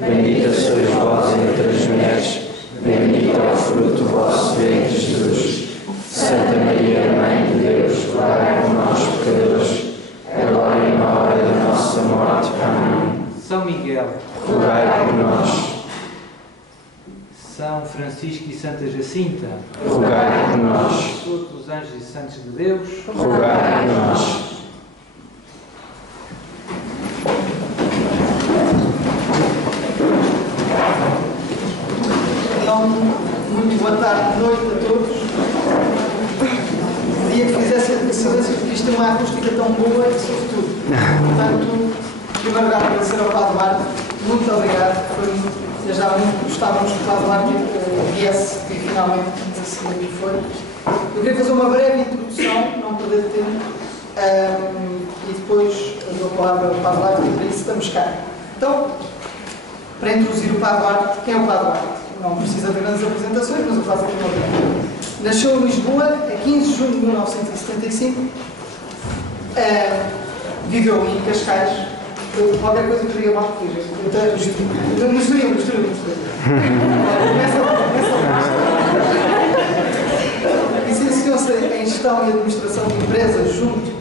Bendita sois vós entre as mulheres, bendito é o fruto do vosso ventre, Jesus. Santa Maria, Mãe de Deus, rogai por nós, pecadores, agora e na hora da nossa morte. Amém. São Miguel, rogai por nós. São Francisco e Santa Jacinta, rogai por nós. Todos os anjos e santos de Deus, rogai por nós. Então, muito boa tarde, noite a todos. Queria que fizessem a silêncio porque isto tem uma acústica tão boa e sobretudo. Portanto, em primeiro lugar, agradecer ao Padre Duarte. Muito obrigado. Já muito gostávamos que o Padre Duarte viesse e finalmente assim aqui foi. Eu queria fazer uma breve introdução, não perder tempo, e depois dou a palavra ao Padre Duarte e para isso estamos cá. Então, para introduzir o Padre Duarte, quem é o Padre Duarte? Não precisa de grandes apresentações, mas eu faço aqui uma breve. Nasceu em Lisboa, a 15 de junho de 1975, viveu em Cascais. Qualquer coisa que eu diga mal corrija. Misturei. Licenciou-se em Gestão e Administração de Empresas junto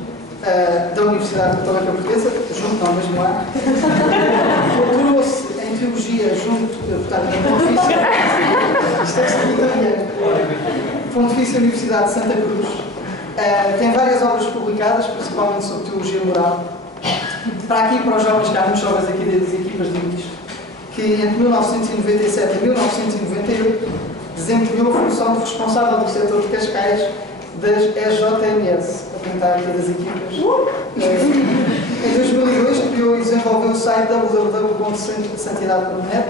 da Universidade Católica Portuguesa, junto ao mesmo ano. Doutorou-se em Teologia junto, portanto, na Pontifícia Universidade de Santa Cruz. Tem várias obras publicadas, principalmente sobre Teologia Moral. Para aqui, para os jovens, que há muitos jovens aqui das equipas de início, que entre 1997 e 1998 desempenhou a função de responsável do setor de Cascais das EJMS, para quem está aqui das equipas. Em 2002 criou e desenvolveu o site www.santidade.net,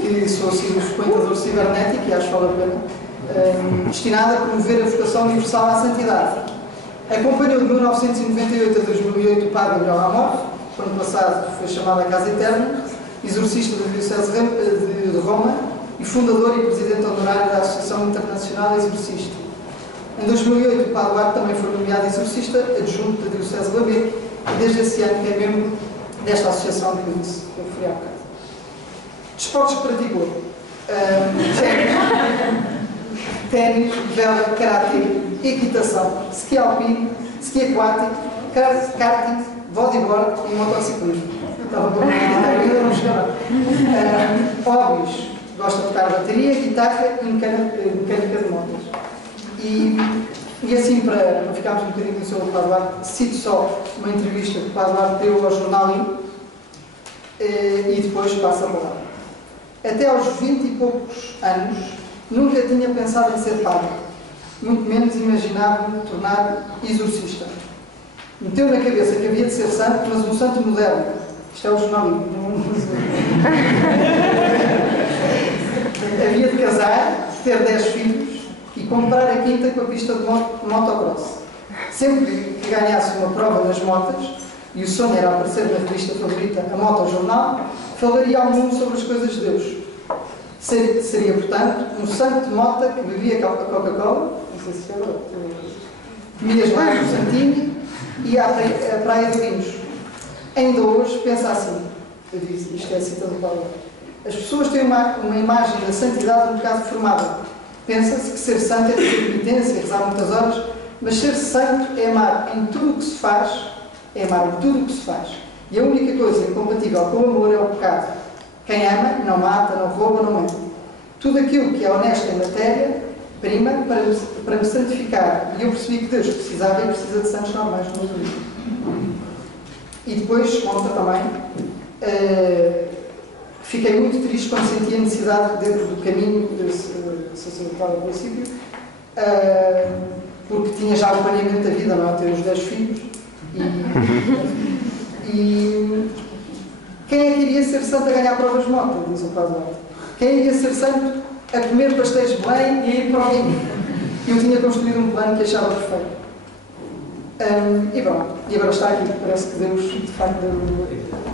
que sou assim um frequentador cibernético e acho que vale a pena, destinado a promover a vocação universal à santidade. Acompanhou de 1998 a 2008 o Padre Gabriel Amor, que ano passado foi chamado a Casa Eterna, exorcista da Diocese de Roma e fundador e presidente honorário da Associação Internacional Exorcista. Em 2008 o Padre Duarte também foi nomeado exorcista adjunto da Diocese de Labé e desde esse ano que é membro desta associação que eu disse, que eu referi há bocado. Desportos que praticou. Ténis, vela, karatê, equitação, ski alpino, ski aquático, karting, bodyboard e motociclismo. Estava com uma ainda não chegava. Hobbies, gosta de tocar bateria, guitarra e mecânica de motas. E assim, para não ficarmos um bocadinho sobre o Padre Duarte, cito só uma entrevista que o Padre Duarte deu ao jornal e depois passo a palavra. Até aos 20 e poucos anos, nunca tinha pensado em ser padre, muito menos imaginava-me tornar exorcista. Meteu na cabeça que havia de ser santo, mas um santo moderno. Isto é o jornalismo. Havia de casar, ter 10 filhos e comprar a quinta com a pista de motocross. Sempre que ganhasse uma prova nas motas, e o sonho era aparecer na revista favorita, a Motojornal, falaria ao mundo sobre as coisas de Deus. Seria, portanto, um santo de mota que bebia Coca-Cola, não sei se é verdade, comia gelado do Santinho e à praia de Vinhos. Ainda hoje pensa assim, eu disse, isto é a cita do Paulo, as pessoas têm uma imagem da santidade um bocado formada. Pensa-se que ser santo é ter penitência, rezar muitas horas, mas ser santo é amar em tudo o que se faz, é amar em tudo o que se faz. E a única coisa incompatível com o amor é o pecado. Quem ama, não mata, não rouba, não mente. Tudo aquilo que é honesto em matéria, prima para me santificar. E eu percebi que Deus precisava e precisa de santos normais no mundo. E depois, conta também, fiquei muito triste quando senti a necessidade, dentro do caminho sacerdotal ao princípio, porque tinha já o planeamento da vida, não é? Ter os 10 filhos. E quem é que iria ser santo a ganhar provas de moto, diz o Padre Duarte? Quem iria ser santo a comer pastéis de Belém e a ir para o vinho? Eu tinha construído um plano que achava perfeito. E agora está aqui. Parece que Deus, de facto,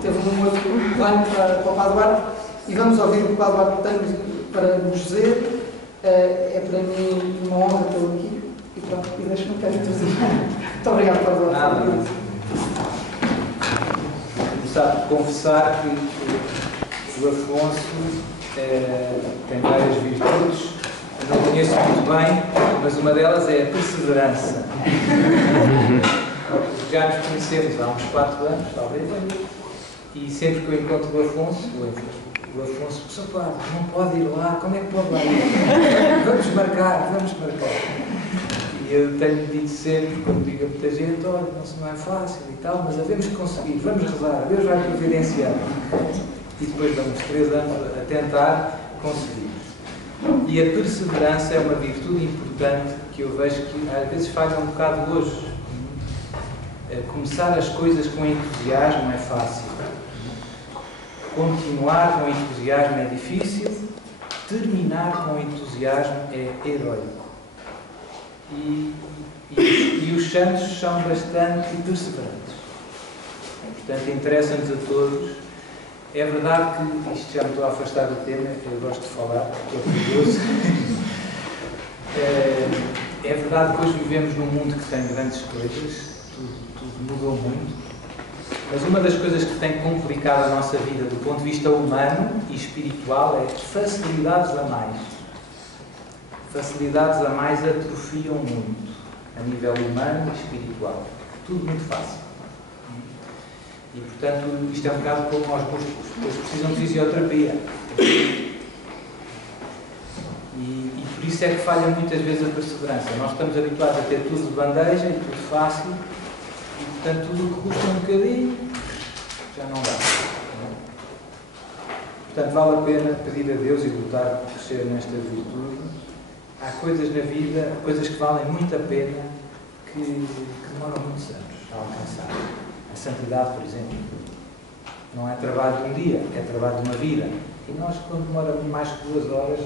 teve um outro plano para o Padre Duarte. E vamos ouvir o que o Padre Duarte tem para nos dizer. É para mim uma honra tê-lo aqui. E pronto, e deixo-me introduzir. Muito obrigado, Padre Duarte. Nada. Começar por confessar que O Afonso tem várias virtudes, eu não conheço muito bem, mas uma delas é a perseverança. Já nos conhecemos há uns 4 anos, talvez, e sempre que eu encontro o Afonso, Sr. Padre, não pode ir lá, como é que pode lá ir? Vamos marcar. E eu tenho dito sempre, quando digo a muita gente, olha, não é fácil e tal, mas havemos que conseguir, vamos rezar, Deus vai providenciar. E depois damos 3 anos a tentar conseguir. E a perseverança é uma virtude importante que eu vejo que às vezes falha um bocado hoje. Começar as coisas com entusiasmo é fácil. Continuar com entusiasmo é difícil. Terminar com entusiasmo é heróico. E os santos são bastante perseverantes. Portanto, interessa-nos a todos. É verdade que, isto já me estou a afastar do tema, eu gosto de falar, porque é perigoso. É verdade que hoje vivemos num mundo que tem grandes coisas, tudo mudou muito, mas uma das coisas que tem complicado a nossa vida do ponto de vista humano e espiritual é facilidades a mais. Facilidades a mais atrofiam muito, a nível humano e espiritual. Tudo muito fácil. E, portanto, isto é um bocado como aos músculos. Eles precisam de fisioterapia. E por isso é que falha muitas vezes a perseverança. Nós estamos habituados a ter tudo de bandeja e tudo fácil. E, portanto, tudo o que custa um bocadinho já não dá. Portanto, vale a pena pedir a Deus e lutar por crescer nesta virtude. Há coisas na vida, coisas que valem muito a pena, que demoram muitos anos a alcançar. A santidade, por exemplo, não é trabalho de um dia, é trabalho de uma vida. E nós, quando demoramos mais que 2 horas,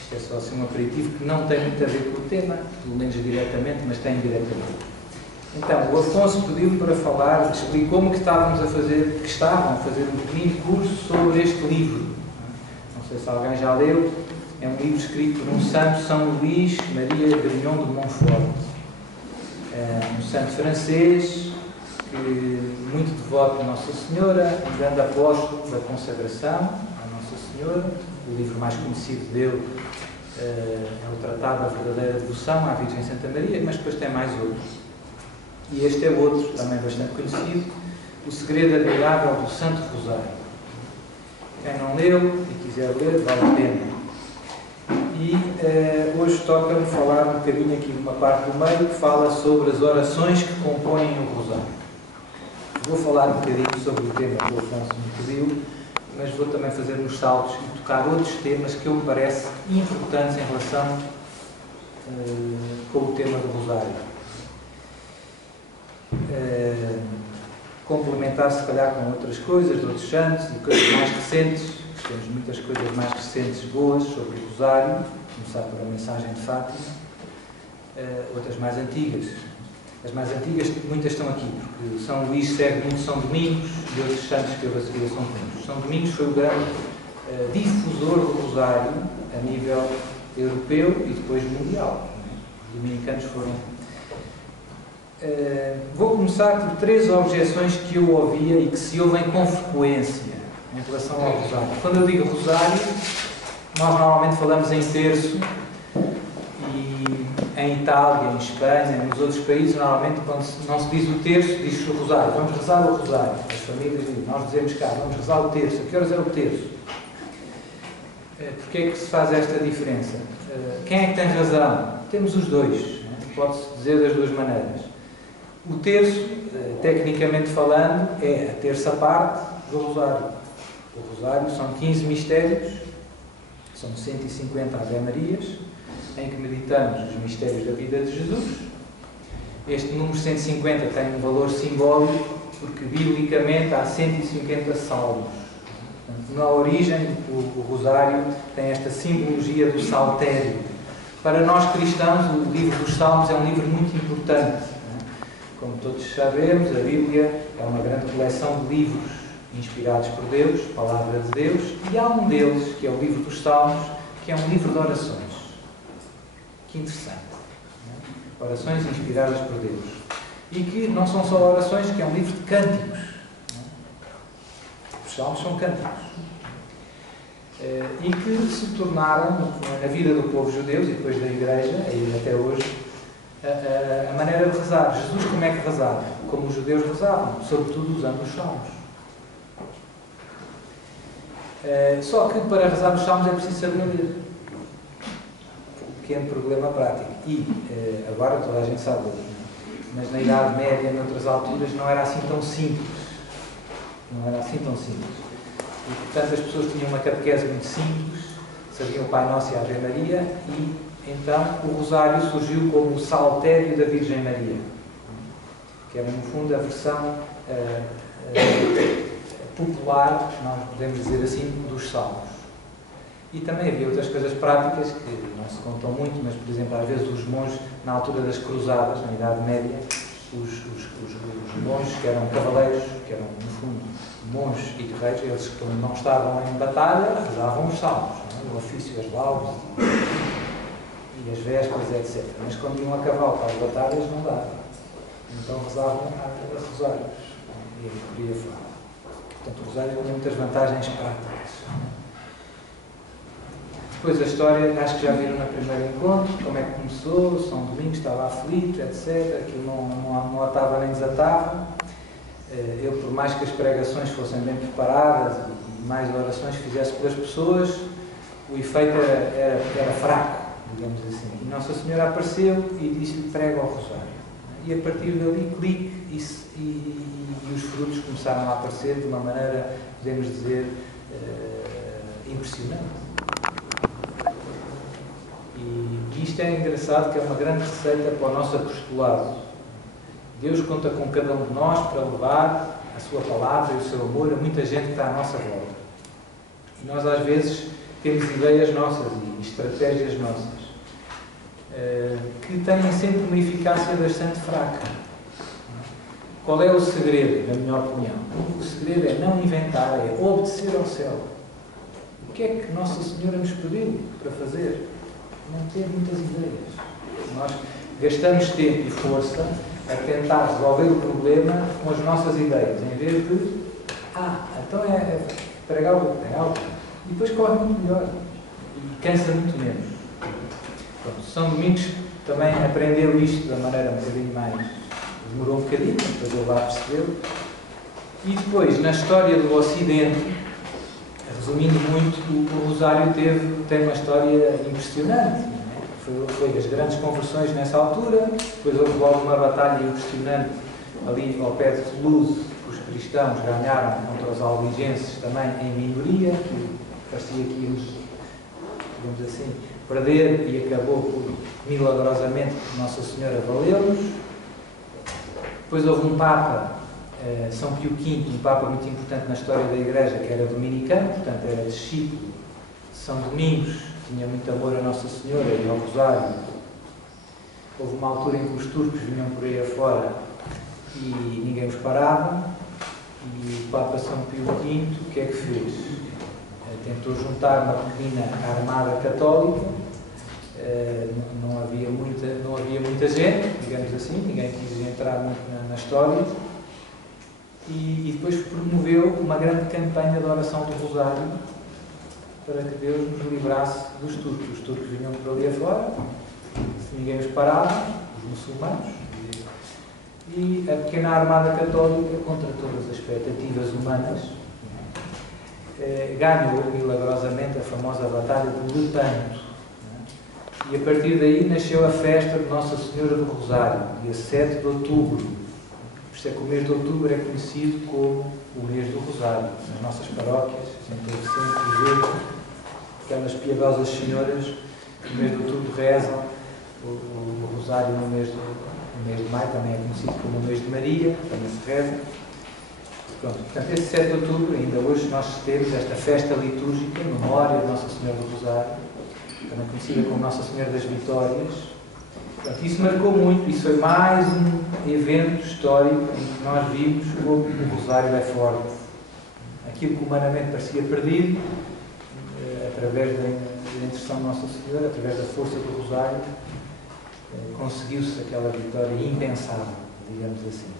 isto é só assim um aperitivo que não tem muito a ver com o tema, pelo menos diretamente, mas tem diretamente. Então, o Afonso pediu-me para falar, explicou-me que estavam a fazer um pequenino curso sobre este livro. Não sei se alguém já leu. É um livro escrito por um santo, São Luís Maria Grignon de Montfort. Um santo francês, muito devoto a Nossa Senhora, um grande apóstolo da consagração à Nossa Senhora. O livro mais conhecido dele é o Tratado da Verdadeira Devoção à Virgem Santa Maria, mas depois tem mais outros. E este é outro, também bastante conhecido, O Segredo Admirável do Santo Rosário. Quem não leu e quiser ler, vale a pena. E hoje toca-me falar um bocadinho aqui de uma parte do meio que fala sobre as orações que compõem o Rosário. Vou falar um bocadinho sobre o tema que o Afonso me pediu, mas vou também fazer uns saltos e tocar outros temas que eu me parece importantes em relação com o tema do Rosário. Complementar se calhar com outras coisas, de outros santos e coisas mais recentes. Temos muitas coisas mais recentes boas sobre o Rosário, começar pela mensagem de Fátima, outras mais antigas. As mais antigas, muitas estão aqui, porque São Luís segue muito São Domingos e outros santos que eu vou seguir a São Domingos. São Domingos foi o grande difusor do Rosário a nível europeu e depois mundial. Os dominicanos foram. Vou começar por 3 objeções que eu ouvia e que se ouvem com frequência em relação ao Rosário. Quando eu digo Rosário, nós normalmente falamos em terço e em Itália, em Espanha, nos outros países, normalmente quando não se diz o terço, diz-se o Rosário. Vamos rezar o Rosário. As famílias dizem, nós dizemos cá, vamos rezar o terço. A que horas é o terço? Porquê é que se faz esta diferença? Quem é que tem razão? Temos os dois. Pode-se dizer das duas maneiras. O terço, tecnicamente falando, é a terça parte do Rosário. O Rosário são 15 mistérios, são 150 Ave-Marias, em que meditamos os mistérios da vida de Jesus. Este número 150 tem um valor simbólico, porque biblicamente há 150 salmos. Portanto, na origem, o Rosário tem esta simbologia do saltério. Para nós cristãos, o livro dos Salmos é um livro muito importante. Como todos sabemos, a Bíblia é uma grande coleção de livros inspirados por Deus, Palavra de Deus, e há um deles, que é o livro dos Salmos, que é um livro de orações. Que interessante. Não é? Orações inspiradas por Deus. E que não são só orações, que é um livro de cânticos. Não é? Os salmos são cânticos. E que se tornaram, na vida do povo judeu e depois da Igreja, e até hoje, a maneira de rezar. Jesus como é que rezava? Como os judeus rezavam, sobretudo usando os salmos. Só que para rezar os salmos é preciso saber ler. Um pequeno problema prático. E agora toda a gente sabe ler. Mas na Idade Média, noutras alturas, não era assim tão simples. Não era assim tão simples. E, portanto, as pessoas tinham uma catequese muito simples, sabiam o Pai Nosso e a Ave Maria, e então o Rosário surgiu como o Saltério da Virgem Maria, que era, no fundo, a versão popular, nós podemos dizer assim, dos Salmos. E também havia outras coisas práticas que não se contam muito, mas, por exemplo, às vezes os monges, na altura das cruzadas, na Idade Média, os monges que eram cavaleiros, que eram, no fundo, monges e guerreiros, eles que não estavam em batalha, rezavam os salmos, não é? O ofício, as laudes e as vésperas, etc. Mas quando iam a cavalo para as batalhas, não dava. Então rezavam a rosários e por aí afora. Portanto, o rosário tem muitas vantagens práticas. Depois a história, acho que já viram no primeiro encontro, como é que começou, São Domingos estava aflito, etc. Aquilo não atava nem desatava. Eu, por mais que as pregações fossem bem preparadas e mais orações fizesse pelas pessoas, o efeito era fraco, digamos assim. E Nossa Senhora apareceu e disse-lhe: prega ao rosário. E a partir dali, clique, e os frutos começaram a aparecer de uma maneira, podemos dizer, impressionante. E isto é engraçado, que é uma grande receita para o nosso apostolado. Deus conta com cada um de nós para levar a sua palavra e o seu amor a muita gente que está à nossa volta. E nós, às vezes, temos ideias nossas e estratégias nossas que têm sempre uma eficácia bastante fraca. Qual é o segredo, na minha opinião? O segredo é não inventar, é obedecer ao céu. O que é que Nossa Senhora nos pediu para fazer? Não ter muitas ideias. Nós gastamos tempo e força a tentar resolver o problema com as nossas ideias, em vez de então é pregar o algo. E depois corre muito melhor e cansa muito menos. Pronto, São Domingos também aprendeu isto da maneira um bocadinho mais... demorou um bocadinho, depois ele lá percebeu. E depois, na história do Ocidente, resumindo muito, o Rosário tem uma história impressionante. Foi as grandes conversões nessa altura, depois houve logo uma batalha impressionante ali ao pé de Toulouse, que os cristãos ganharam contra os albigenses também em minoria, que parecia que íamos, digamos assim, perder, e acabou por, milagrosamente, Nossa Senhora valeu-nos. Depois houve um Papa, São Pio V, um Papa muito importante na história da Igreja, que era dominicano, portanto era discípulo de São Domingos, tinha muito amor a Nossa Senhora e ao Rosário. Houve uma altura em que os turcos vinham por aí afora e ninguém os parava, e o Papa São Pio V, o que é que fez? Tentou juntar uma pequena armada católica, não havia muita gente, digamos assim, ninguém quis entrar muito na história, e depois promoveu uma grande campanha de oração do Rosário para que Deus nos livrasse dos turcos. Os turcos vinham por ali afora, ninguém os parava, os muçulmanos, e a pequena armada católica, contra todas as expectativas humanas, ganhou milagrosamente a famosa Batalha de Lepanto. E a partir daí nasceu a festa de Nossa Senhora do Rosário, dia 7 de outubro. Por isso é que o mês de outubro é conhecido como o mês do Rosário. Nas nossas paróquias, sempre ver aquelas piedosas senhoras que no mês de outubro rezam o Rosário no mês de maio, também é conhecido como o mês de Maria, também se reza. Pronto, portanto, esse 7 de outubro, ainda hoje, nós temos esta festa litúrgica, em memória de Nossa Senhora do Rosário, também conhecida como Nossa Senhora das Vitórias. Portanto, isso marcou muito, isso foi mais um evento histórico em que nós vimos como o Rosário é forte. Aquilo que humanamente parecia perdido, através da intercessão de Nossa Senhora, através da força do Rosário, conseguiu-se aquela vitória impensável, digamos assim.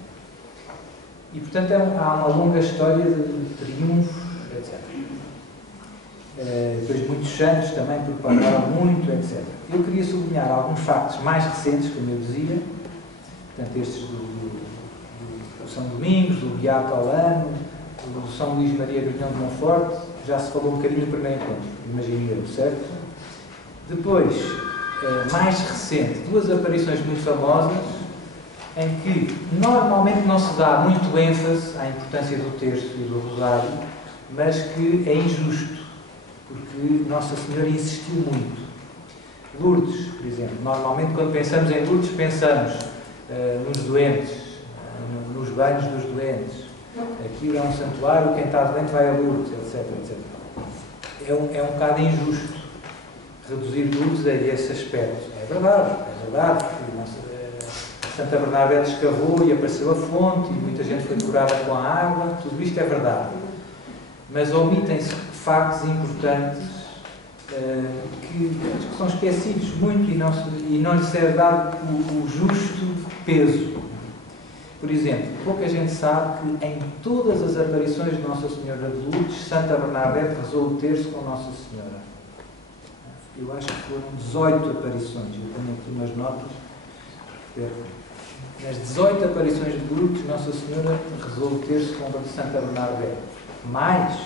E, portanto, há uma longa história de triunfos, etc. Depois muitos santos também propagaram muito, etc. Eu queria sublinhar alguns factos mais recentes, como eu dizia, portanto, estes do São Domingos, do Beato Alano, do São Luís Maria Grignion de Montfort, já se falou um bocadinho no primeiro encontro, imagino eu, certo? Depois, mais recente, duas aparições muito famosas, em que normalmente não se dá muito ênfase à importância do terço e do rosário, mas que é injusto, porque Nossa Senhora insistiu muito. Lourdes, por exemplo, normalmente quando pensamos em Lourdes pensamos nos doentes, nos banhos dos doentes. Aquilo é um santuário, quem está doente vai a Lourdes, etc, etc. É um bocado injusto reduzir Lourdes a esse aspecto. É verdade, porque Santa Bernabé escavou e apareceu a fonte, e muita gente foi curada com a água, tudo isto é verdade. Mas omitem-se factos importantes que são esquecidos muito e não lhes é dado o justo peso. Por exemplo, pouca gente sabe que em todas as aparições de Nossa Senhora de Lourdes, Santa Bernabé rezou o terço com Nossa Senhora. Eu acho que foram 18 aparições, eu tenho aqui umas notas. Nas 18 aparições de Lourdes, Nossa Senhora rezou o terço com Santa Bernabé. Mais,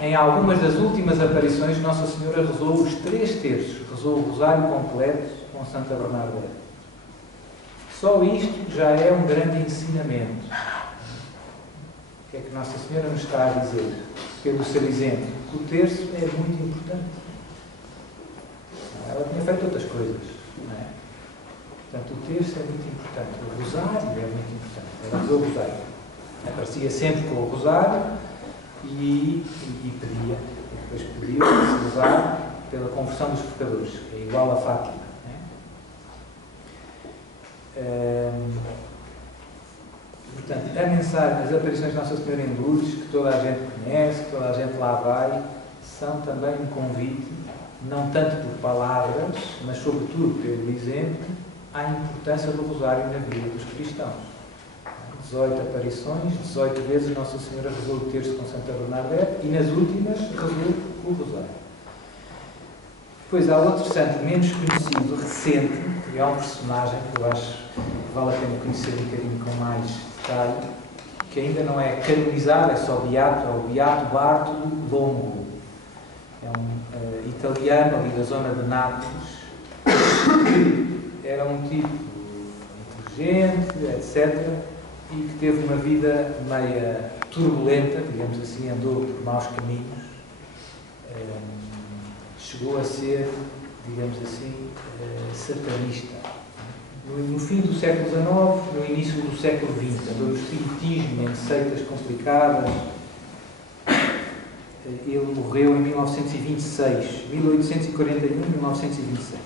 em algumas das últimas aparições, Nossa Senhora rezou os 3 terços, rezou o rosário completo com Santa Bernabé. Só isto já é um grande ensinamento. O que é que Nossa Senhora nos está a dizer? Pelo seu exemplo, que o terço é muito importante. Ela tinha feito outras coisas, não é? Portanto, o terço é muito importante. O rosário é muito importante. Ela rezou o rosário. Aparecia sempre com o rosário e pedia. E depois pediu esse rosário pela conversão dos pecadores, que é igual a Fátima. Portanto, a mensagem, as aparições de Nossa Senhora em Lourdes, que toda a gente conhece, que toda a gente lá vai, são também um convite, não tanto por palavras, mas sobretudo pelo exemplo, à importância do rosário na vida dos cristãos. 18 aparições, 18 vezes Nossa Senhora rezou o terço com Santa Bernabé e nas últimas rezou o rosário. Depois há outro santo menos conhecido, recente, que é um personagem que eu acho que vale a pena conhecer um bocadinho com mais detalhe, que ainda não é canonizado, é só beato, é o Beato Bartolo Longo. É um italiano ali da zona de Nápoles, que era um tipo inteligente, etc., e que teve uma vida meia turbulenta, digamos assim, andou por maus caminhos, chegou a ser, digamos assim, satanista. No fim do século XIX, no início do século XX, andou no espiritismo, em seitas complicadas. Ele morreu em 1926, 1841-1926.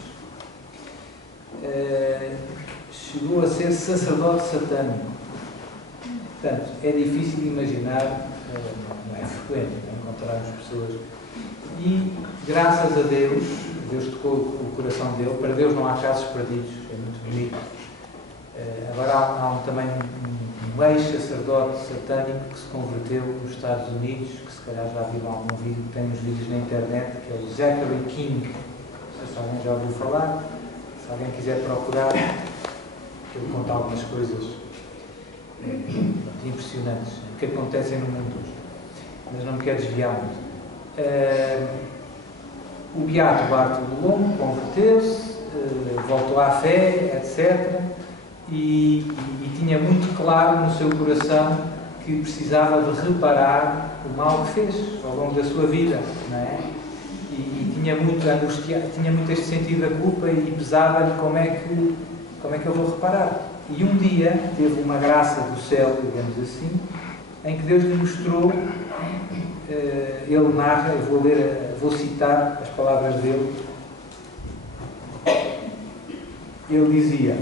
Chegou a ser sacerdote satânico. Portanto, é difícil imaginar, não é frequente encontrarmos pessoas. E, graças a Deus, Deus tocou o coração dele. Para Deus não há casos perdidos, é muito bonito. Agora há também um ex-sacerdote satânico que se converteu nos Estados Unidos, que se calhar já viram algum vídeo, tem uns vídeos na internet, que é o Zachary King. Não sei se alguém já ouviu falar. Se alguém quiser procurar, ele conta algumas coisas impressionantes que acontecem no mundo hoje. Mas não me quero desviar muito. O Beato Bartolo Longo converteu-se, voltou à fé, etc. E tinha muito claro no seu coração que precisava de reparar o mal que fez ao longo da sua vida, não é? E tinha muito angustiado, tinha muito este sentido da culpa e pesava-lhe como é que eu vou reparar. E um dia teve uma graça do céu, digamos assim, em que Deus lhe mostrou. Ele narra, eu vou citar as palavras dele. Ele dizia,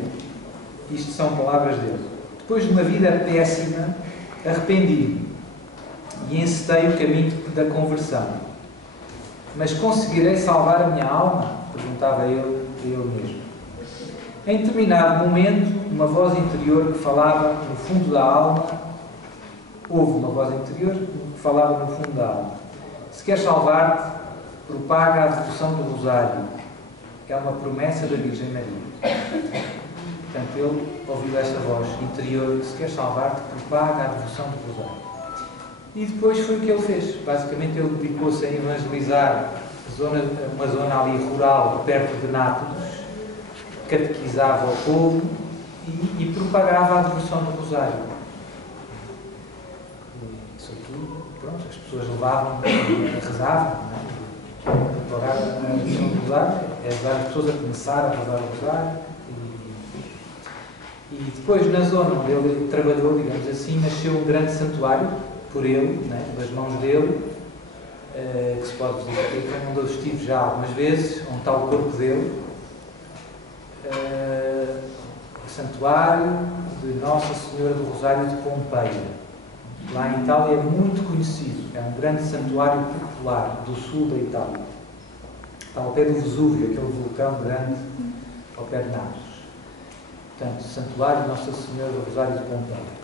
isto são palavras dele: depois de uma vida péssima, arrependi-me e encetei o caminho da conversão. Mas conseguirei salvar a minha alma? Perguntava ele a ele mesmo. Em determinado momento, uma voz interior que falava no fundo da alma houve uma voz interior que falava no fundo da alma. Se queres salvar-te, propaga a devoção do Rosário. É uma promessa da Virgem Maria. Portanto, ele ouviu essa voz interior: se queres salvar-te, propaga a devoção do Rosário. E depois foi o que ele fez. Basicamente, ele dedicou-se a evangelizar uma zona ali rural, perto de Nápoles, catequizava o povo e propagava a devoção do Rosário. E, sobretudo, pronto, as pessoas levavam, rezavam, propagar a devoção do Rosário, ajudar as pessoas a começar a rezar o Rosário. E depois, na zona onde ele trabalhou, digamos assim, nasceu um grande santuário, por ele, das mãos dele, que se pode dizer que é onde eu estive já algumas vezes, onde está o corpo dele. Santuário de Nossa Senhora do Rosário de Pompeia. Lá em Itália é muito conhecido, é um grande santuário popular do sul da Itália. Está ao pé do Vesúvio, aquele vulcão grande ao pé de Nápoles. Portanto, Santuário de Nossa Senhora do Rosário de Pompeia.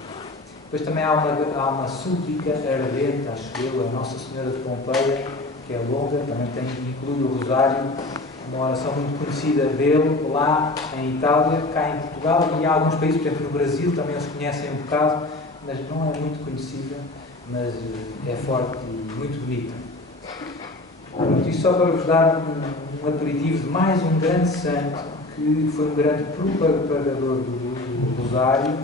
Depois também há uma súplica ardente, acho eu, a Nossa Senhora de Pompeia, que é longa, também inclui o Rosário, uma oração muito conhecida dele, lá em Itália, cá em Portugal, e há alguns países, por exemplo, no Brasil, também eles conhecem um bocado, mas não é muito conhecida, mas é forte e muito bonita. E só para vos dar um aperitivo de mais um grande santo, que foi um grande propagador do Rosário,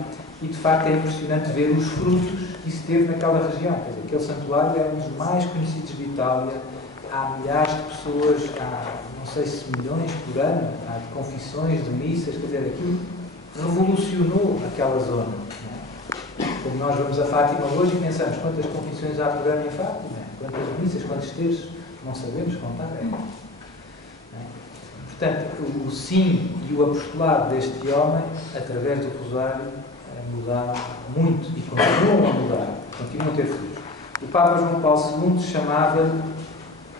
e de facto é impressionante ver os frutos que isso teve naquela região. Quer dizer, aquele santuário é um dos mais conhecidos de Itália, há milhares de pessoas, há não sei se milhões por ano, há de confissões, de missas, quer dizer, aquilo revolucionou aquela zona. Como nós vamos a Fátima hoje e pensamos quantas confissões há por ano em Fátima, quantas missas, quantos terços, não sabemos contar. Portanto, o sim e o apostolado deste homem, através do Rosário, mudaram muito e continuam a mudar, continuam a ter frutos. O Papa João Paulo II chamava-lhe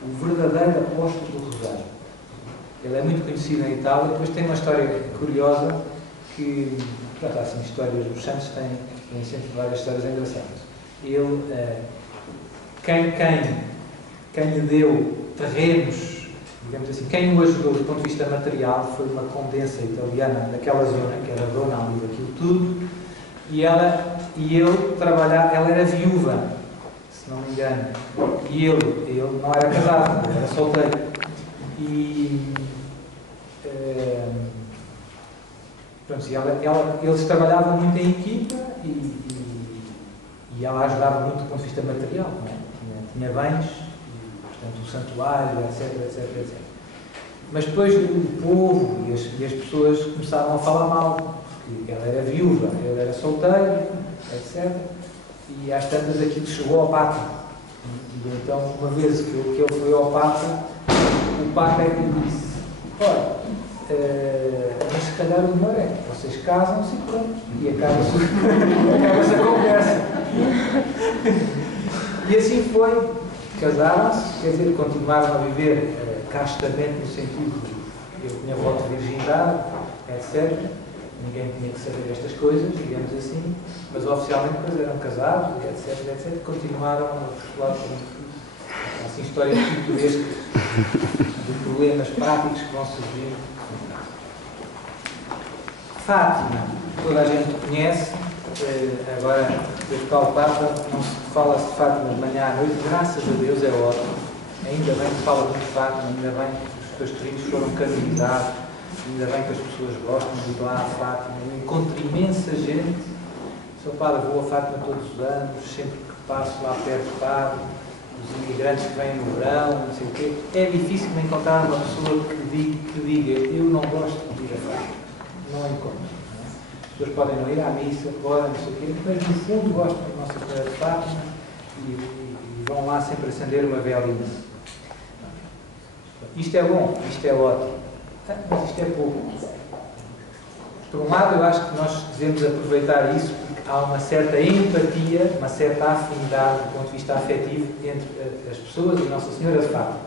o verdadeiro apóstolo do Rosário. Ele é muito conhecido na Itália, depois tem uma história curiosa que, pronto, há assim histórias, os santos têm sempre várias histórias engraçadas. Ele, quem lhe deu terrenos, digamos assim, quem o ajudou do ponto de vista material foi uma condensa italiana daquela zona, que era dona ali daquilo tudo, e ele trabalhava, ela era viúva, se não me engano, e ele não era casado, era solteiro. Pronto, eles trabalhavam muito em equipa e ela ajudava muito do ponto de vista material, não é? Tinha bens, portanto, o santuário, etc. Mas depois o povo e as pessoas começaram a falar mal, porque ela era viúva, ele era solteiro, etc. E às tantas aquilo chegou ao Papa. E então, uma vez que ele foi ao Papa, o Papa é que lhe disse: olha, mas se calhar o melhor é vocês casam-se e pronto, e acaba-se a conversa. E assim foi, casaram-se, quer dizer, continuaram a viver castamente, no sentido de eu tinha voto de virgindade, etc. Ninguém tinha que saber estas coisas, digamos assim, mas oficialmente depois eram casados, etc. Continuaram a postular como assim, histórias pitorescas de problemas práticos que vão surgir. Fátima, toda a gente conhece, agora, desde que o Papa, não se fala-se de Fátima de manhã à noite, graças a Deus é ótimo. Ainda bem que fala muito de Fátima, ainda bem que os pastorinhos foram canonizados, ainda bem que as pessoas gostam de ir lá a Fátima. Eu encontro imensa gente. Sou padre, vou a Fátima todos os anos, sempre que passo lá perto do padre, os imigrantes que vêm no verão, não sei o quê. É difícil encontrar uma pessoa que diga eu não gosto de ir a Fátima. Não encontro. Não é? As pessoas podem não ir à missa, podem, não sei o quê, mas no fundo gostam de Nossa Senhora de Fátima e vão lá sempre acender uma velinha. Isto é bom, isto é ótimo, mas isto é pouco. Por um lado, eu acho que nós devemos aproveitar isso porque há uma certa empatia, uma certa afinidade do ponto de vista afetivo entre as pessoas e Nossa Senhora de Fátima.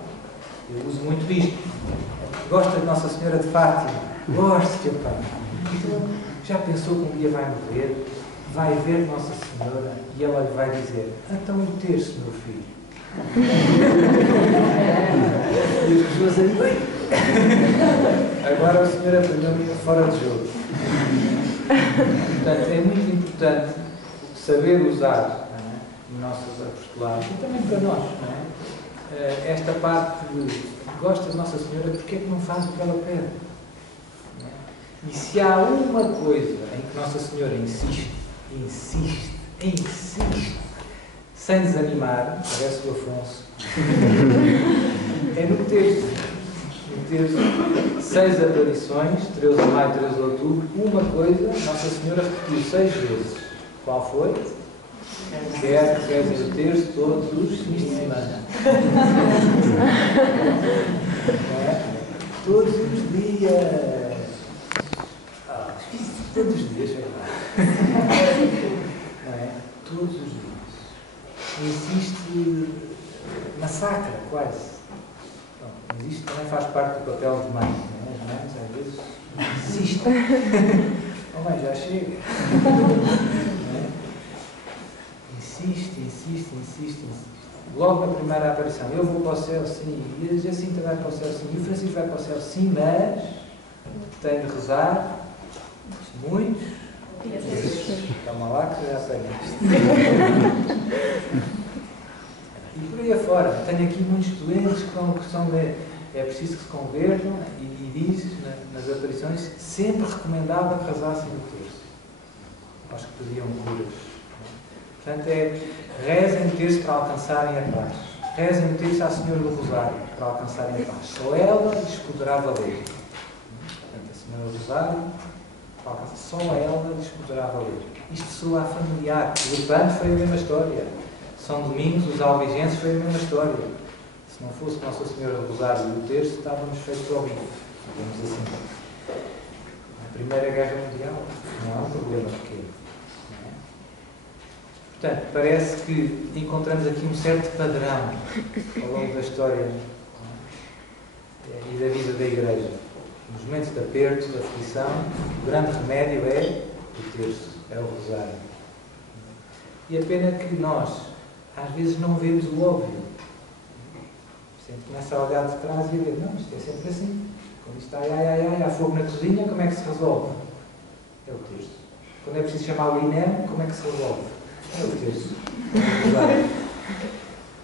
Eu uso muito isto. Gosta de Nossa Senhora de Fátima? Gosto, teu pai. Então, já pensou que um dia vai morrer? vai ver Nossa Senhora e ela lhe vai dizer: então o terço, meu filho. E as pessoas aí, bem, agora o Senhor apanhou-me fora de jogo. Portanto, é muito importante saber usar, não é, no nosso apostolado e também para nós, não é? Esta parte de gosta de Nossa Senhora, porque é que não faz o que ela pede? Não é? E se há uma coisa em que Nossa Senhora insiste, sem desanimar, parece o Afonso, é no texto. No texto, 6 aparições, 13 de maio e 13 de outubro, uma coisa, Nossa Senhora repetiu 6 vezes. Qual foi? Quer que rezem o terço todos os fins de semana. É? Todos os dias. Todos os dias, sei lá. Não é? Todos os dias. Insiste, massacra quase. Bom, mas isto também faz parte do papel de mãe. Não é? As mães às vezes insistem. Oh mãe, já chega. Insiste. Logo na primeira aparição, eu vou para o céu, sim, e a Jacinta vai para o céu, sim, e o Francisco vai para o céu, sim, mas tenho de rezar muitos. Calma lá que já apanhaste. E por aí afora, tenho aqui muitos doentes que são é preciso que se convertam e diz nas aparições, sempre recomendava que rezassem o terço. Aos que pediam curas. Portanto, rezem o terço para alcançarem a paz. Rezem o terço à Senhora do Rosário para alcançarem a paz. Só ela lhes poderá valer. Portanto, a Senhora do Rosário, só ela lhes poderá valer. Isto soa familiar. O Lepanto foi a mesma história. São Domingos, os albigenses, foi a mesma história. Se não fosse Nossa Senhora do Rosário e o terço, estávamos feitos ao bico. Digamos assim. Na Primeira Guerra Mundial, não há um problema pequeno. Portanto, parece que encontramos aqui um certo padrão ao longo da história e da vida da Igreja. Nos momentos de aperto, de aflição, o grande remédio é o terço, é o rosário. E a pena que nós, às vezes, não vemos o óbvio. Sempre começa a olhar de trás e a ver, não, isto é sempre assim. Quando está há fogo na cozinha, como é que se resolve? É o terço. Quando é preciso chamar o INEM, como é que se resolve? É o terço.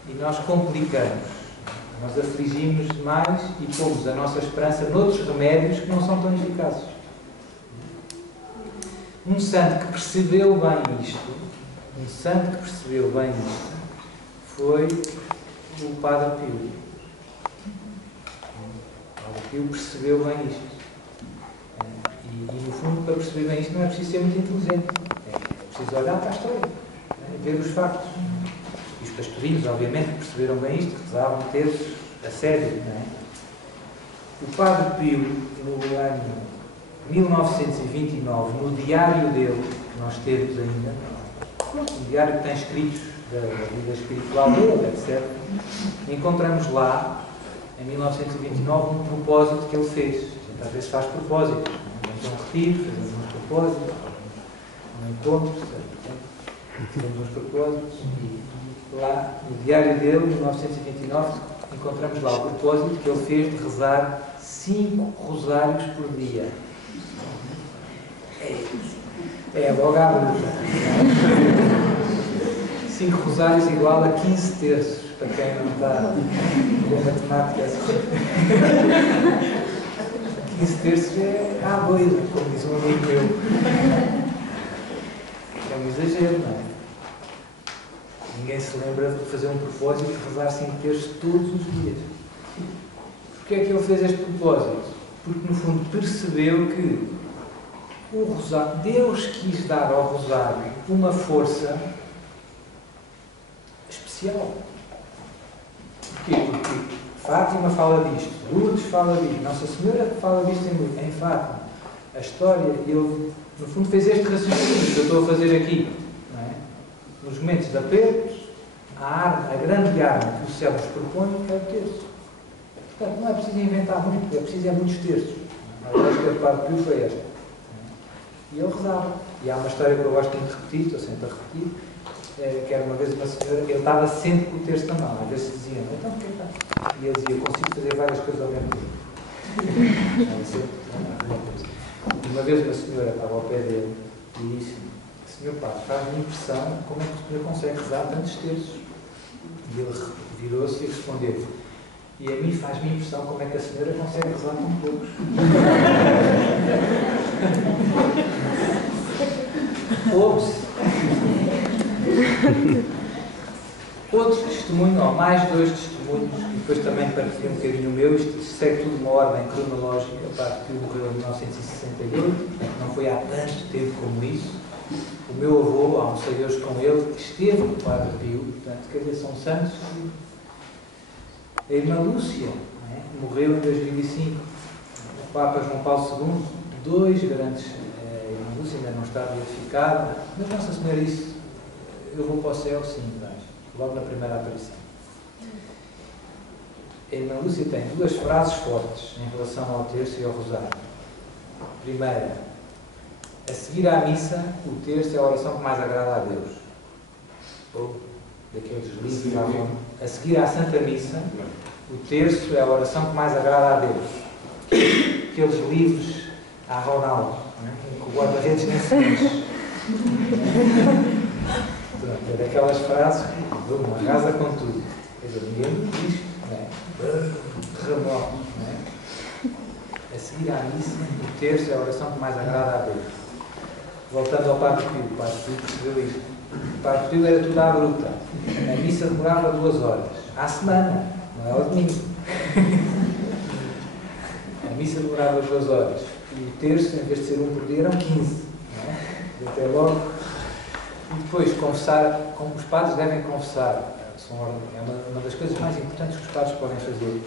E nós complicamos, nós afligimos demais e pomos a nossa esperança noutros remédios que não são tão eficazes. Um santo que percebeu bem isto, foi o Padre Pio. O Padre Pio percebeu bem isto. E no fundo, para perceber bem isto, não é preciso ser muito inteligente. É preciso olhar para a história. Ver os factos. E os pastorinhos, obviamente, perceberam bem isto, que rezavam terços a sério, não é? O Padre Pio, no ano 1929, no diário dele, que nós temos ainda, um diário que tem escritos da vida espiritual dele, etc., encontramos lá, em 1929, um propósito que ele fez. A gente às vezes faz propósitos. Vamos a um retiro, fazemos uns propósitos, um encontro, fazemos uns propósitos, e lá, no diário dele, em 1929, encontramos lá o propósito que ele fez de rezar 5 rosários por dia. É logo à bruta. 5 rosários igual a 15 terços, para quem não está com matemática. 15 terços é à doida, como diz um amigo meu. É um exagero, não é? Ninguém se lembra de fazer um propósito de rezar 5 terços todos os dias. Porquê é que ele fez este propósito? Porque, no fundo, percebeu que o rosário, Deus quis dar ao rosário uma força especial. Porquê? Porque Fátima fala disto, Lourdes fala disto, Nossa Senhora fala disto em Fátima. A história, ele, no fundo, fez este raciocínio que eu estou a fazer aqui. Não é? Nos momentos de aperto, a grande arma que o céu nos propõe é o terço. Portanto, não é preciso inventar muito, é preciso muitos terços. A lógica do Padre Pio foi esta. E ele rezava. E há uma história que eu gosto muito de repetir, estou sempre a repetir, que era uma vez uma senhora, ele estava sempre com o terço na mão, às vezes dizia, então o que é que está? E ele dizia, eu consigo fazer várias coisas ao mesmo tempo. Uma vez uma senhora estava ao pé dele e disse, senhor padre, faz-me impressão como é que o senhor consegue rezar tantos terços. E ele virou-se e respondeu, e a mim faz-me impressão como é que a senhora consegue rezar tão poucos. Ouve-se. Outro testemunho, ou mais 2 testemunhos, e depois também partilhei um bocadinho o meu, isto segue tudo uma ordem cronológica. O Padre Pio morreu em 1968, não foi há tanto tempo como isso. O meu avô, almocei hoje com ele, esteve com o Padre Pio, portanto, quer dizer, são santos. A irmã Lúcia, morreu em 2005. O Papa João Paulo II, 2 grandes. A irmã Lúcia ainda não está beatificada, mas Nossa Senhora disse, eu vou para o céu, sim, logo na primeira aparição. A irmã Lúcia tem 2 frases fortes em relação ao terço e ao rosário. Primeira, a seguir à missa, o terço é a oração que mais agrada a Deus. Ou, daqueles livros, a seguir à Santa Missa, o terço é a oração que mais agrada a Deus. Aqueles livros à Ronaldo, que o guarda-redes nem se mexe. É daquelas frases que arrasa com tudo. Quer dizer, ninguém diz isto, não é? Terremoto, não é? A seguir à missa, o terço é a oração que mais agrada a Deus. Voltando ao Padre Pio, o Padre Pio percebeu isto. O Padre Pio era tudo à bruta. A missa demorava 2 horas. À semana, não é ao domingo. A missa demorava 2 horas. E o terço, em vez de ser 1 por dia, eram 15. Não é? Até logo. E depois, confessar, como os padres devem confessar, é uma das coisas mais importantes que os padres podem fazer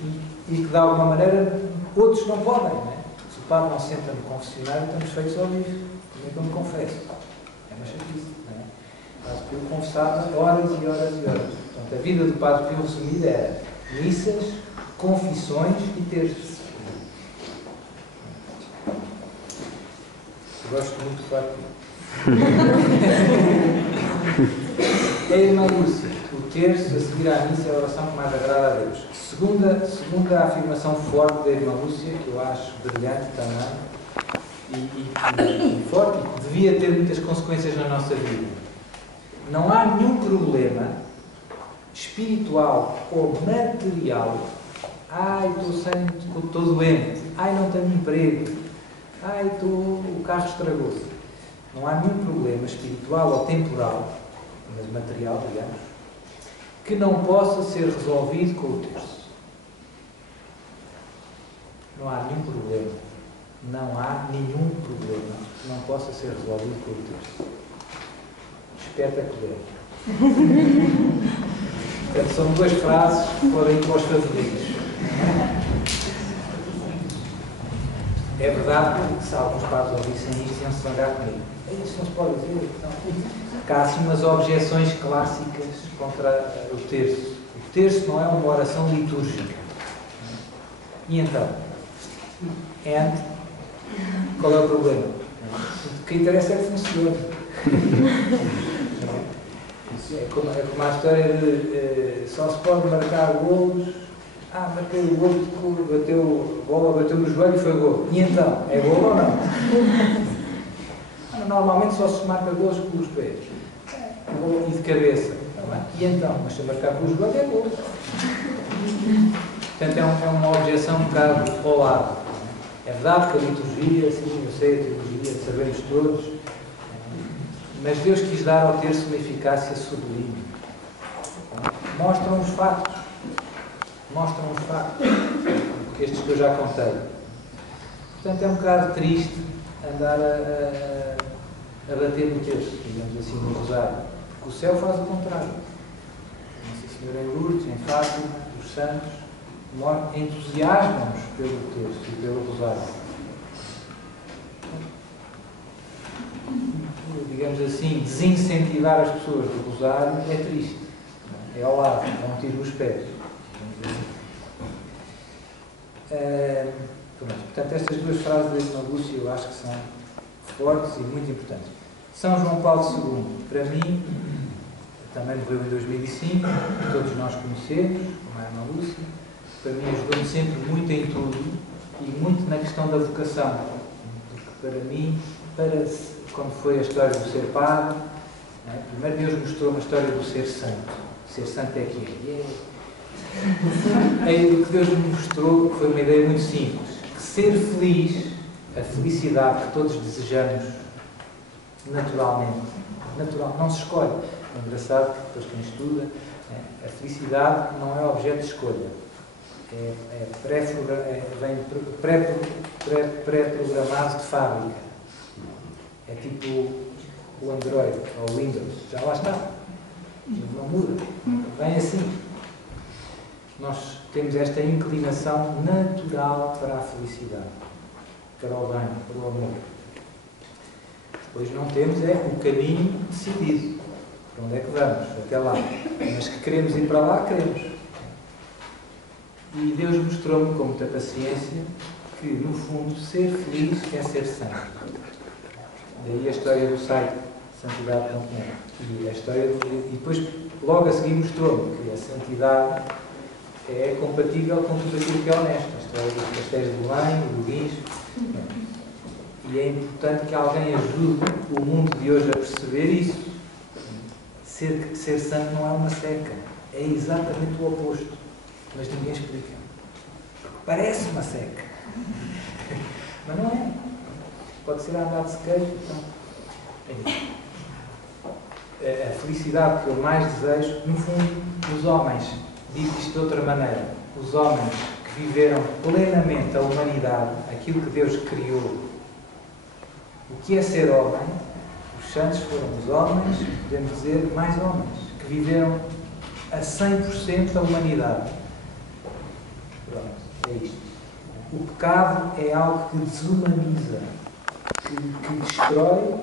e que, de alguma maneira, outros não podem. Não é? Se o padre não se senta no confessionário, estamos feitos ao vivo. Como é que eu me confesso? É uma chatice. Não é? O Padre Pio confessava horas e horas e horas. Portanto, a vida do Padre Pio resumida era missas, confissões e terços. Eu gosto muito do Padre Pio. A irmã Lúcia, o terço a seguir à missa é a oração que mais agrada a Deus. Segunda afirmação forte da irmã Lúcia, que eu acho brilhante também e forte, e que devia ter muitas consequências na nossa vida. Não há nenhum problema espiritual ou material. Ai, estou doente. Ai, não tenho emprego. Ai, o carro estragou-se. Não há nenhum problema espiritual ou temporal, mas material, digamos, que não possa ser resolvido com o terço. Não há nenhum problema. Não há nenhum problema que não possa ser resolvido com o terço. Espetacular. Portanto, são 2 frases que podem ir para os favoritos. É verdade que se alguns padres ouvissem isto, iam se zangar comigo. Isso não se pode dizer. Então, há assim umas objeções clássicas contra o terço. O terço não é uma oração litúrgica. E então? Qual é o problema? O que interessa é que funcione. É como a história de só se pode marcar golos. Marquei o golo, bateu a bola, bateu no joelho e foi golo. E então? É golo ou não? Normalmente só se marca golos pelos pés. E de cabeça. E então? Mas se marcar pelos joelhos é golo. Portanto, é uma objeção um bocado ao lado. É verdade que a liturgia, sim, eu sei a teologia, sabemos todos, mas Deus quis dar ao terço uma eficácia sublime. Mostram os factos. Estes que eu já contei. Portanto, é um bocado triste andar a bater no terço, digamos assim, no rosário. Porque o céu faz o contrário. Nossa Senhora em Lourdes, em Fátima, os santos, entusiasmam-nos pelo terço e pelo rosário. Digamos assim, desincentivar as pessoas do rosário é triste. É ao lado, é um tiro nos pés. Portanto, estas 2 frases da irmã Lúcia eu acho que são fortes e muito importantes. São João Paulo II, para mim, também morreu em 2005, todos nós conhecemos, como a Ana Lúcia, para mim ajudou-me sempre muito em tudo e muito na questão da vocação. Porque para mim, quando foi a história do ser padre, primeiro Deus mostrou uma história do ser santo. Ser santo é que é. Aí o que Deus me mostrou foi uma ideia muito simples. Que ser feliz, a felicidade que todos desejamos naturalmente, não se escolhe. É engraçado que depois quem estuda, a felicidade não é objeto de escolha. Vem pré-programado de fábrica. É tipo o Android ou o Windows. Já lá está. Não muda. Vem assim. Nós temos esta inclinação natural para a felicidade, para o bem, para o amor. Depois não temos o caminho decidido. Para onde é que vamos? Até lá. Mas que queremos ir para lá, queremos. E Deus mostrou-me com muita paciência que, no fundo, ser feliz é ser santo. Daí a história do site Santidade.net. E depois, logo a seguir, mostrou-me que a santidade é compatível com tudo aquilo que é honesto. A história dos pastéis de Belém, do guincho. E é importante que alguém ajude o mundo de hoje a perceber isso. Ser santo não é uma seca. É exatamente o oposto. Mas ninguém explica. Parece uma seca. Mas não é. Pode ser a andar de skate. Então, a felicidade que eu mais desejo, no fundo, os homens, digo isto de outra maneira, os homens que viveram plenamente a humanidade, aquilo que Deus criou. O que é ser homem? Os santos foram os homens, podemos dizer, mais homens, que viveram a 100% a humanidade. Pronto, é isto. O pecado é algo que desumaniza, que destrói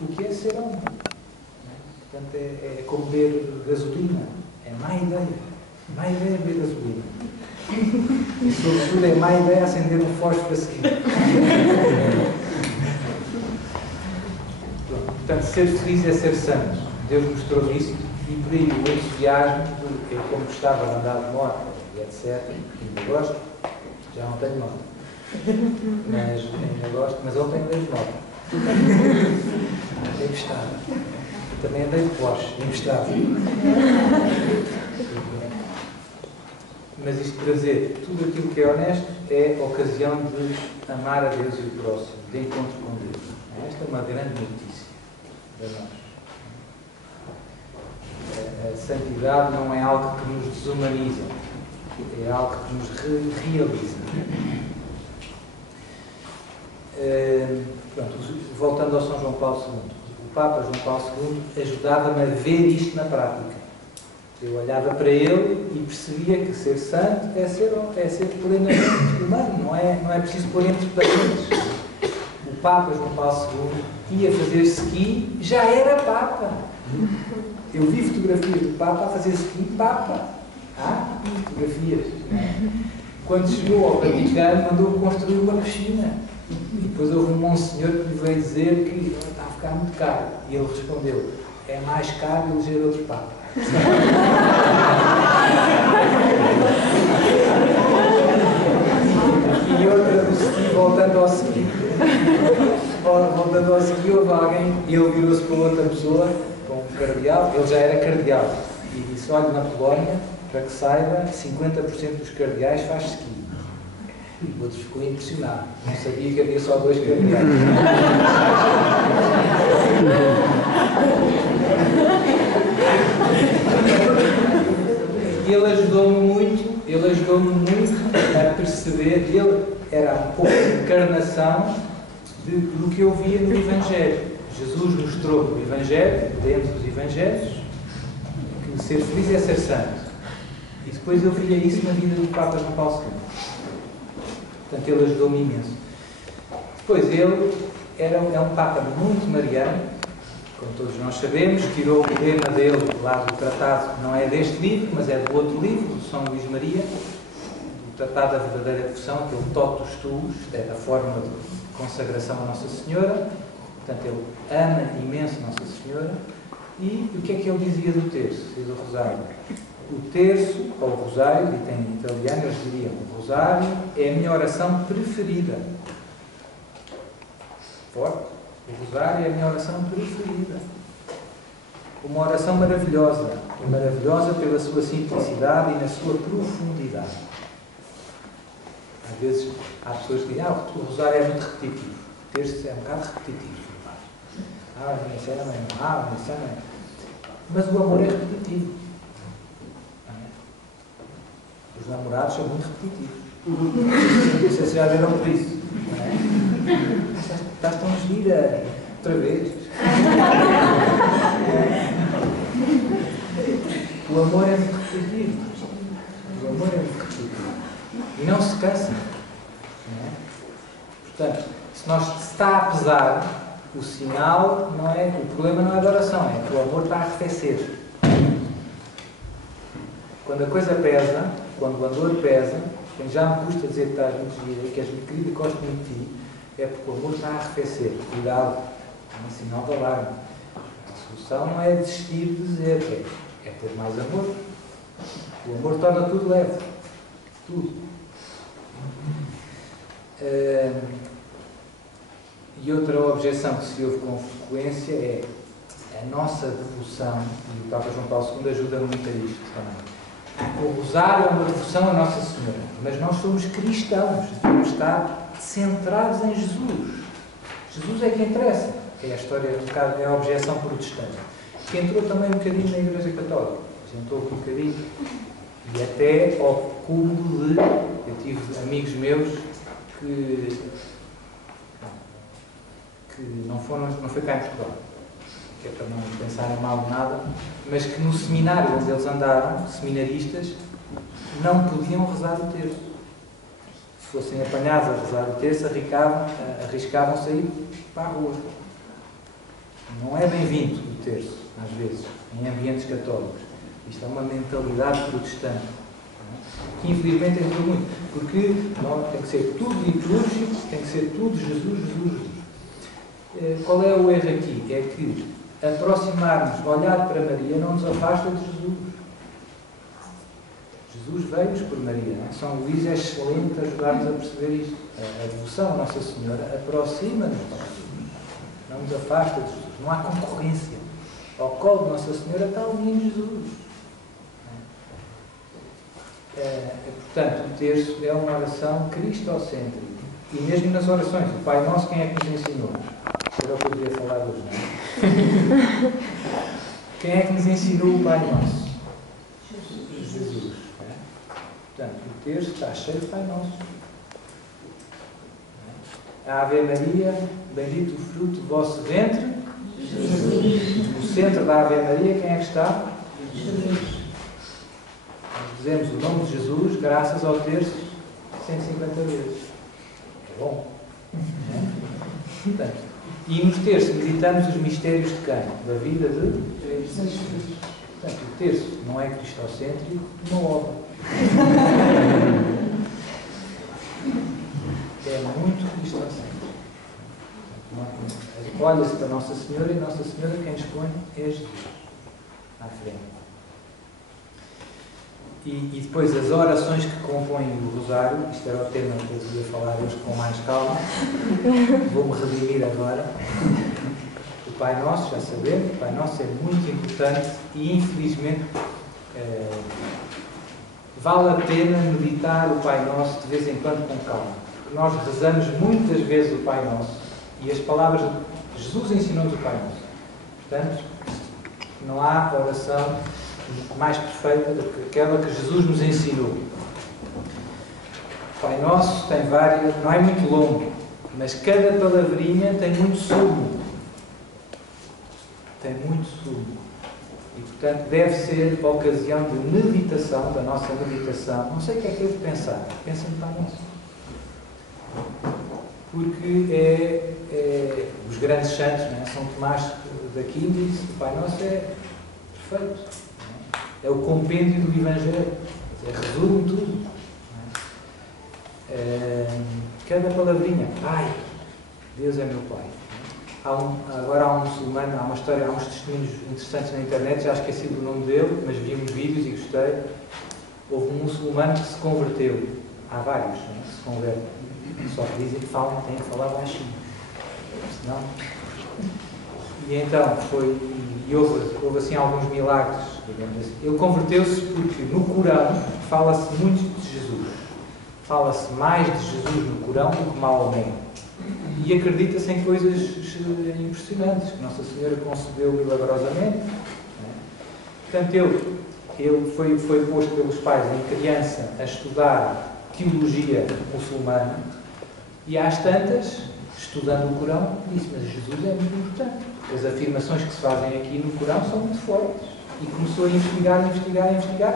o que é ser homem. Portanto, é como beber gasolina. É má ideia. Má ideia beber gasolina. E, sobretudo, é má ideia acender um fósforo a seguir. Portanto, ser feliz é ser santo. Deus mostrou isso e por aí o entusiasmo, eu como gostava de andar de moto e etc, ainda gosto, já não tenho moto. Mas ainda gosto, mas ontem andei de moto. Andei gostado. Também andei de Porsche, emprestado. Mas isto para dizer, tudo aquilo que é honesto é ocasião de amar a Deus e o próximo, de encontro com Deus. Esta é uma grande notícia para nós. A santidade não é algo que nos desumaniza, é algo que nos realiza. Pronto, voltando ao São João Paulo II, o Papa João Paulo II ajudava-me a ver isto na prática. Eu olhava para ele e percebia que ser santo é ser plenamente humano, não é preciso pôr entre parênteses. O Papa João Paulo II ia fazer ski, já era Papa. Eu vi fotografias do Papa a fazer ski, Papa. Fotografias. Quando chegou ao Vaticano, mandou construir uma piscina. E depois houve um monsenhor que lhe veio dizer que está a ficar muito caro. E ele respondeu, é mais caro eleger outro Papa. E outra do ski, voltando ao ski, houve alguém, ele virou-se para outra pessoa, para um cardeal, ele já era cardeal, e disse, olha, na Polónia, para que saiba, 50% dos cardeais faz ski. E o outro ficou impressionado, não sabia que havia só 2 cardeais. E ele ajudou-me muito a perceber, ele era um pouco a encarnação do que eu via no Evangelho. Jesus mostrou no Evangelho, dentro dos Evangelhos, que ser feliz é ser santo. E depois eu via isso na vida do Papa João Paulo II. Portanto, ele ajudou-me imenso. Depois, ele é um Papa muito mariano, como todos nós sabemos, tirou o lema dele lá do tratado, não é deste livro, mas é do outro livro, do São Luís Maria, do Tratado da Verdadeira Devoção, aquele Totus Tuus, é a forma de consagração a Nossa Senhora, Portanto, ele ama imenso Nossa Senhora. E o que é que ele dizia do terço e do rosário? O terço, ou o rosário, dito em italiano, eles diriam: o rosário é a minha oração preferida. Forte. O rosário é a minha oração preferida. Uma oração maravilhosa. Maravilhosa pela sua simplicidade e na sua profundidade. Às vezes há pessoas que dizem: o rosário é muito repetitivo. O terço é um bocado repetitivo. Mas o amor é repetitivo. Os namorados são muito repetitivos. Não sei se já viram por isso. Não é? Estás tão gira. Outra vez. O amor é muito repetitivo. O amor é muito repetitivo. E não se cansa. Não é? Portanto, se está a pesar, o sinal não é, o problema não é da oração, é que o amor está a arrefecer. Quando a coisa pesa, quando o amor pesa, quando já me custa dizer que estás muito gira, que és muito querido e gosto muito de ti, é porque o amor está a arrefecer. Cuidado, é um sinal de alarme. A solução não é desistir de dizer, é ter mais amor. O amor torna tudo leve. Tudo. E outra objeção que se ouve com frequência é a nossa devoção, e o Papa João Paulo II ajuda muito a isto também. O rosário é uma devoção a Nossa Senhora, mas nós somos cristãos, devemos estar centrados em Jesus. Jesus é que interessa. É a história, é a objeção protestante, que entrou também um bocadinho na Igreja Católica. Entrou um bocadinho, e até ao cúmulo de... Eu tive amigos meus que não foi cá em Portugal, que é para não pensarem mal de nada, mas que no seminário onde eles andaram, seminaristas, não podiam rezar o terço. Se fossem apanhados a rezar o terço, arriscavam sair para a rua. Não é bem-vindo o terço, às vezes, em ambientes católicos. Isto é uma mentalidade protestante, que infelizmente entrou muito, porque não, tem que ser tudo litúrgico, tem que ser tudo Jesus, Jesus, Jesus. Qual é o erro aqui? É que aproximar-nos, olhar para Maria, não nos afasta de Jesus. Jesus veio-nos por Maria. Não é? São Luís é excelente ajudar-nos a perceber isto. A devoção a Nossa Senhora aproxima-nos de Jesus. Não nos afasta de Jesus. Não há concorrência. Ao colo de Nossa Senhora está o menino Jesus. Portanto, o terço é uma oração cristocêntrica. E mesmo nas orações, o Pai Nosso, quem é que nos ensinou? Era o que eu queria falar hoje, não é? Quem é que nos ensinou o Pai Nosso? Jesus. Portanto, o terço está cheio de Pai Nosso. A Ave Maria, bendito o fruto do vosso ventre. Jesus. No centro da Ave Maria, quem é que está? Jesus. Nós dizemos o nome de Jesus graças ao terço 150 vezes. É bom. Portanto, e nos terços meditamos os mistérios de quem? Da vida de Jesus. Portanto, o terço não é cristocêntrico, não obra. É muito cristocêntrico. Olha-se para Nossa Senhora e Nossa Senhora quem expõe é Jesus. À frente. E depois as orações que compõem o Rosário, isto era o tema que eu queria falar hoje com mais calma, vou-me redimir agora. O Pai Nosso, já sabemos, o Pai Nosso é muito importante e infelizmente vale a pena meditar o Pai Nosso de vez em quando com calma. Porque nós rezamos muitas vezes o Pai Nosso e as palavras de Jesus ensinou-nos o Pai Nosso. Portanto, não há oração mais perfeita do que aquela que Jesus nos ensinou. O Pai Nosso tem várias, não é muito longo, mas cada palavrinha tem muito sumo. Tem muito sumo. E, portanto, deve ser a ocasião de meditação, da nossa meditação. Não sei o que é que eu devo pensar. Pensa no Pai Nosso. Porque os grandes santos, não é? São Tomás d'Aquino disse que o Pai Nosso é perfeito. É o compêndio do Evangelho. Resume tudo. Cada palavrinha. Pai. Deus é meu Pai. agora há um muçulmano, há uma história, há uns testemunhos interessantes na internet, já esqueci do nome dele, mas vi uns vídeos e gostei. Houve um muçulmano que se converteu. Há vários, não é? Que se convertem. Só que dizem que têm que falar baixinho. Senão... E então houve assim alguns milagres, digamos assim. Ele converteu-se porque no Corão fala-se muito de Jesus. Fala-se mais de Jesus no Corão do que Maomé. E acredita-se em coisas impressionantes que Nossa Senhora concebeu milagrosamente. Portanto, ele foi posto pelos pais em criança a estudar teologia muçulmana e às tantas, estudando o Corão, disse, mas Jesus é muito importante, porque as afirmações que se fazem aqui no Corão são muito fortes. E começou a investigar,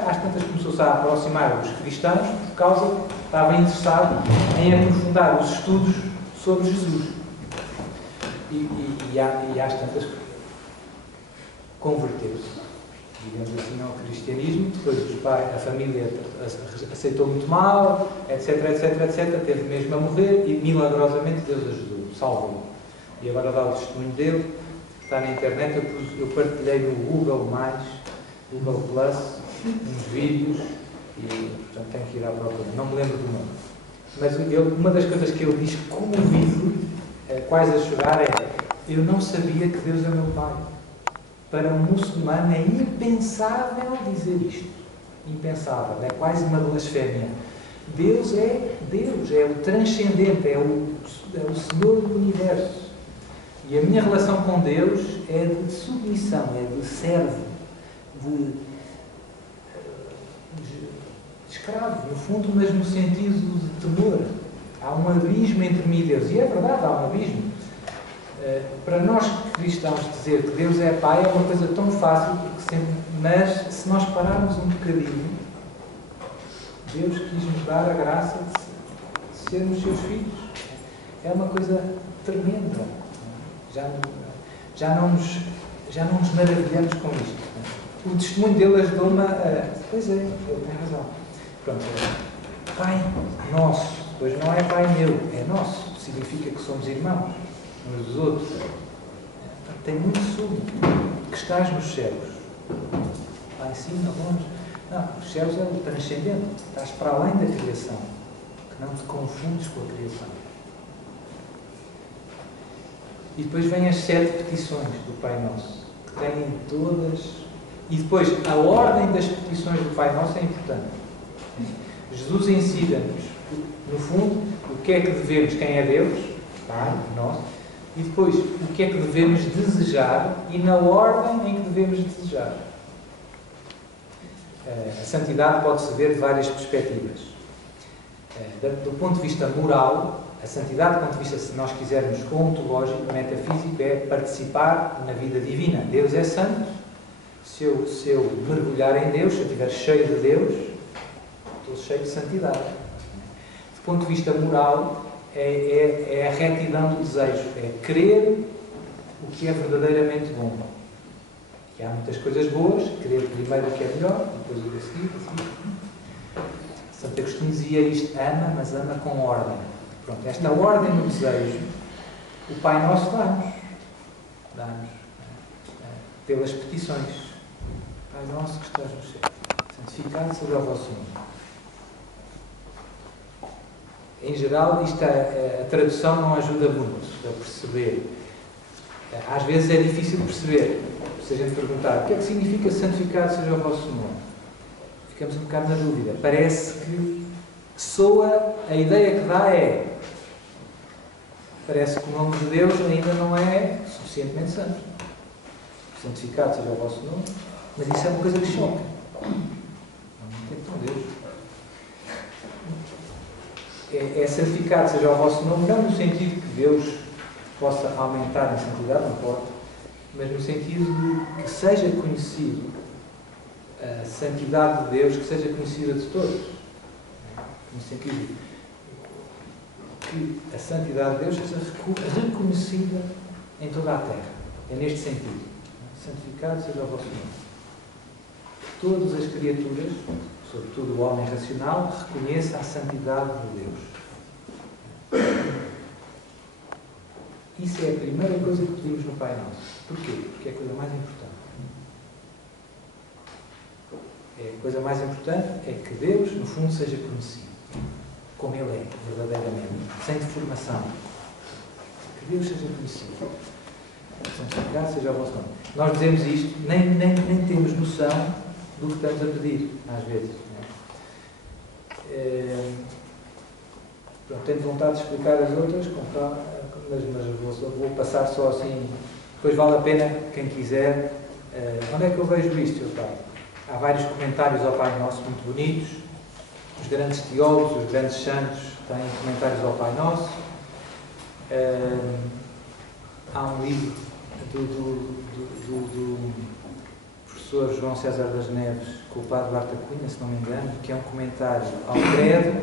às tantas começou-se a aproximar dos cristãos por causa que estava interessado em aprofundar os estudos sobre Jesus. E às tantas converteu-se, digamos assim, ao cristianismo. Depois a família aceitou muito mal, etc, teve mesmo a morrer e milagrosamente Deus ajudou, salvou. E agora dá o testemunho dele, está na internet, eu partilhei no Google+, Google Plus, uns vídeos e, portanto, tenho que ir à procura. Não me lembro do nome. Mas uma das coisas que ele diz comovido, quase a chorar, é: eu não sabia que Deus é meu Pai. Para um muçulmano é impensável dizer isto. Impensável. É quase uma blasfémia. Deus é Deus, é o transcendente, é o Senhor do Universo. E a minha relação com Deus é de submissão, é de servo, de escravo, no fundo, mas no sentido de temor. Há um abismo entre mim e Deus. E é verdade, há um abismo. Para nós cristãos dizer que Deus é Pai é uma coisa tão fácil, mas se nós pararmos um bocadinho, Deus quis nos dar a graça de sermos seus filhos. É uma coisa tremenda. Já não nos maravilhamos com isto. O testemunho dele ajudou-me a... Pois é, ele tem razão. Pronto, Pai nosso, pois não é Pai meu, é nosso. Significa que somos irmãos uns dos outros. Tem muito sumo. Que estás nos céus. Lá em cima, longe. Não, os céus é o transcendente. Estás para além da criação. Que não te confundes com a criação. E depois vêm as 7 petições do Pai Nosso. Que têm todas... E depois, a ordem das petições do Pai Nosso é importante. Jesus ensina-nos, no fundo, o que é que devemos, quem é Deus, Pai Nosso, e depois, o que é que devemos desejar e na ordem em que devemos desejar. A santidade pode-se ver de várias perspectivas. Do ponto de vista moral, a santidade, do ponto de vista, se nós quisermos, ontológico, metafísico, é participar na vida divina. Deus é santo. Se eu mergulhar em Deus, se eu estiver cheio de Deus, estou cheio de santidade. Do ponto de vista moral, é a retidão do desejo, é querer o que é verdadeiramente bom. E há muitas coisas boas, querer primeiro o que é melhor, depois o que é seguir. Santo Agostinho dizia isto: ama, mas ama com ordem. Pronto, esta ordem no desejo, o Pai Nosso dá-nos pelas petições. Pai Nosso que estás no céu, santificado seja o vosso nome. Em geral, a tradução não ajuda muito a perceber. Às vezes é difícil de perceber. Se a gente perguntar o que é que significa santificado seja o vosso nome, ficamos um bocado na dúvida. Parece que soa, a ideia que dá é, parece que o nome de Deus ainda não é suficientemente santo. Santificado seja o vosso nome, mas isso é uma coisa que choca. Não tem tão Deus. É santificado seja o vosso nome, não no sentido que Deus possa aumentar em santidade, não pode, mas no sentido de que seja conhecido a santidade de Deus, que seja conhecida de todos. No sentido que a santidade de Deus seja reconhecida em toda a terra. É neste sentido. Santificado seja o vosso nome. Todas as criaturas, sobretudo o homem racional, reconheça a santidade de Deus. Isso é a primeira coisa que pedimos no Pai Nosso. Porquê? Porque é a coisa mais importante. A coisa mais importante é que Deus, no fundo, seja conhecido como Ele é, verdadeiramente, sem deformação. Que Deus seja conhecido. Santificado seja o vosso nome. Nós dizemos isto, nem temos noção do que estamos a pedir, às vezes. Pronto, tenho vontade de explicar as outras, mas vou passar só assim. Depois vale a pena, quem quiser. Onde é que eu vejo isto, Sr. Padre? Há vários comentários ao Pai Nosso muito bonitos. Os grandes teólogos, os grandes santos têm comentários ao Pai Nosso. Há um livro do professor João César das Neves, com o Padre Barta Cunha, se não me engano, que é um comentário ao Credo,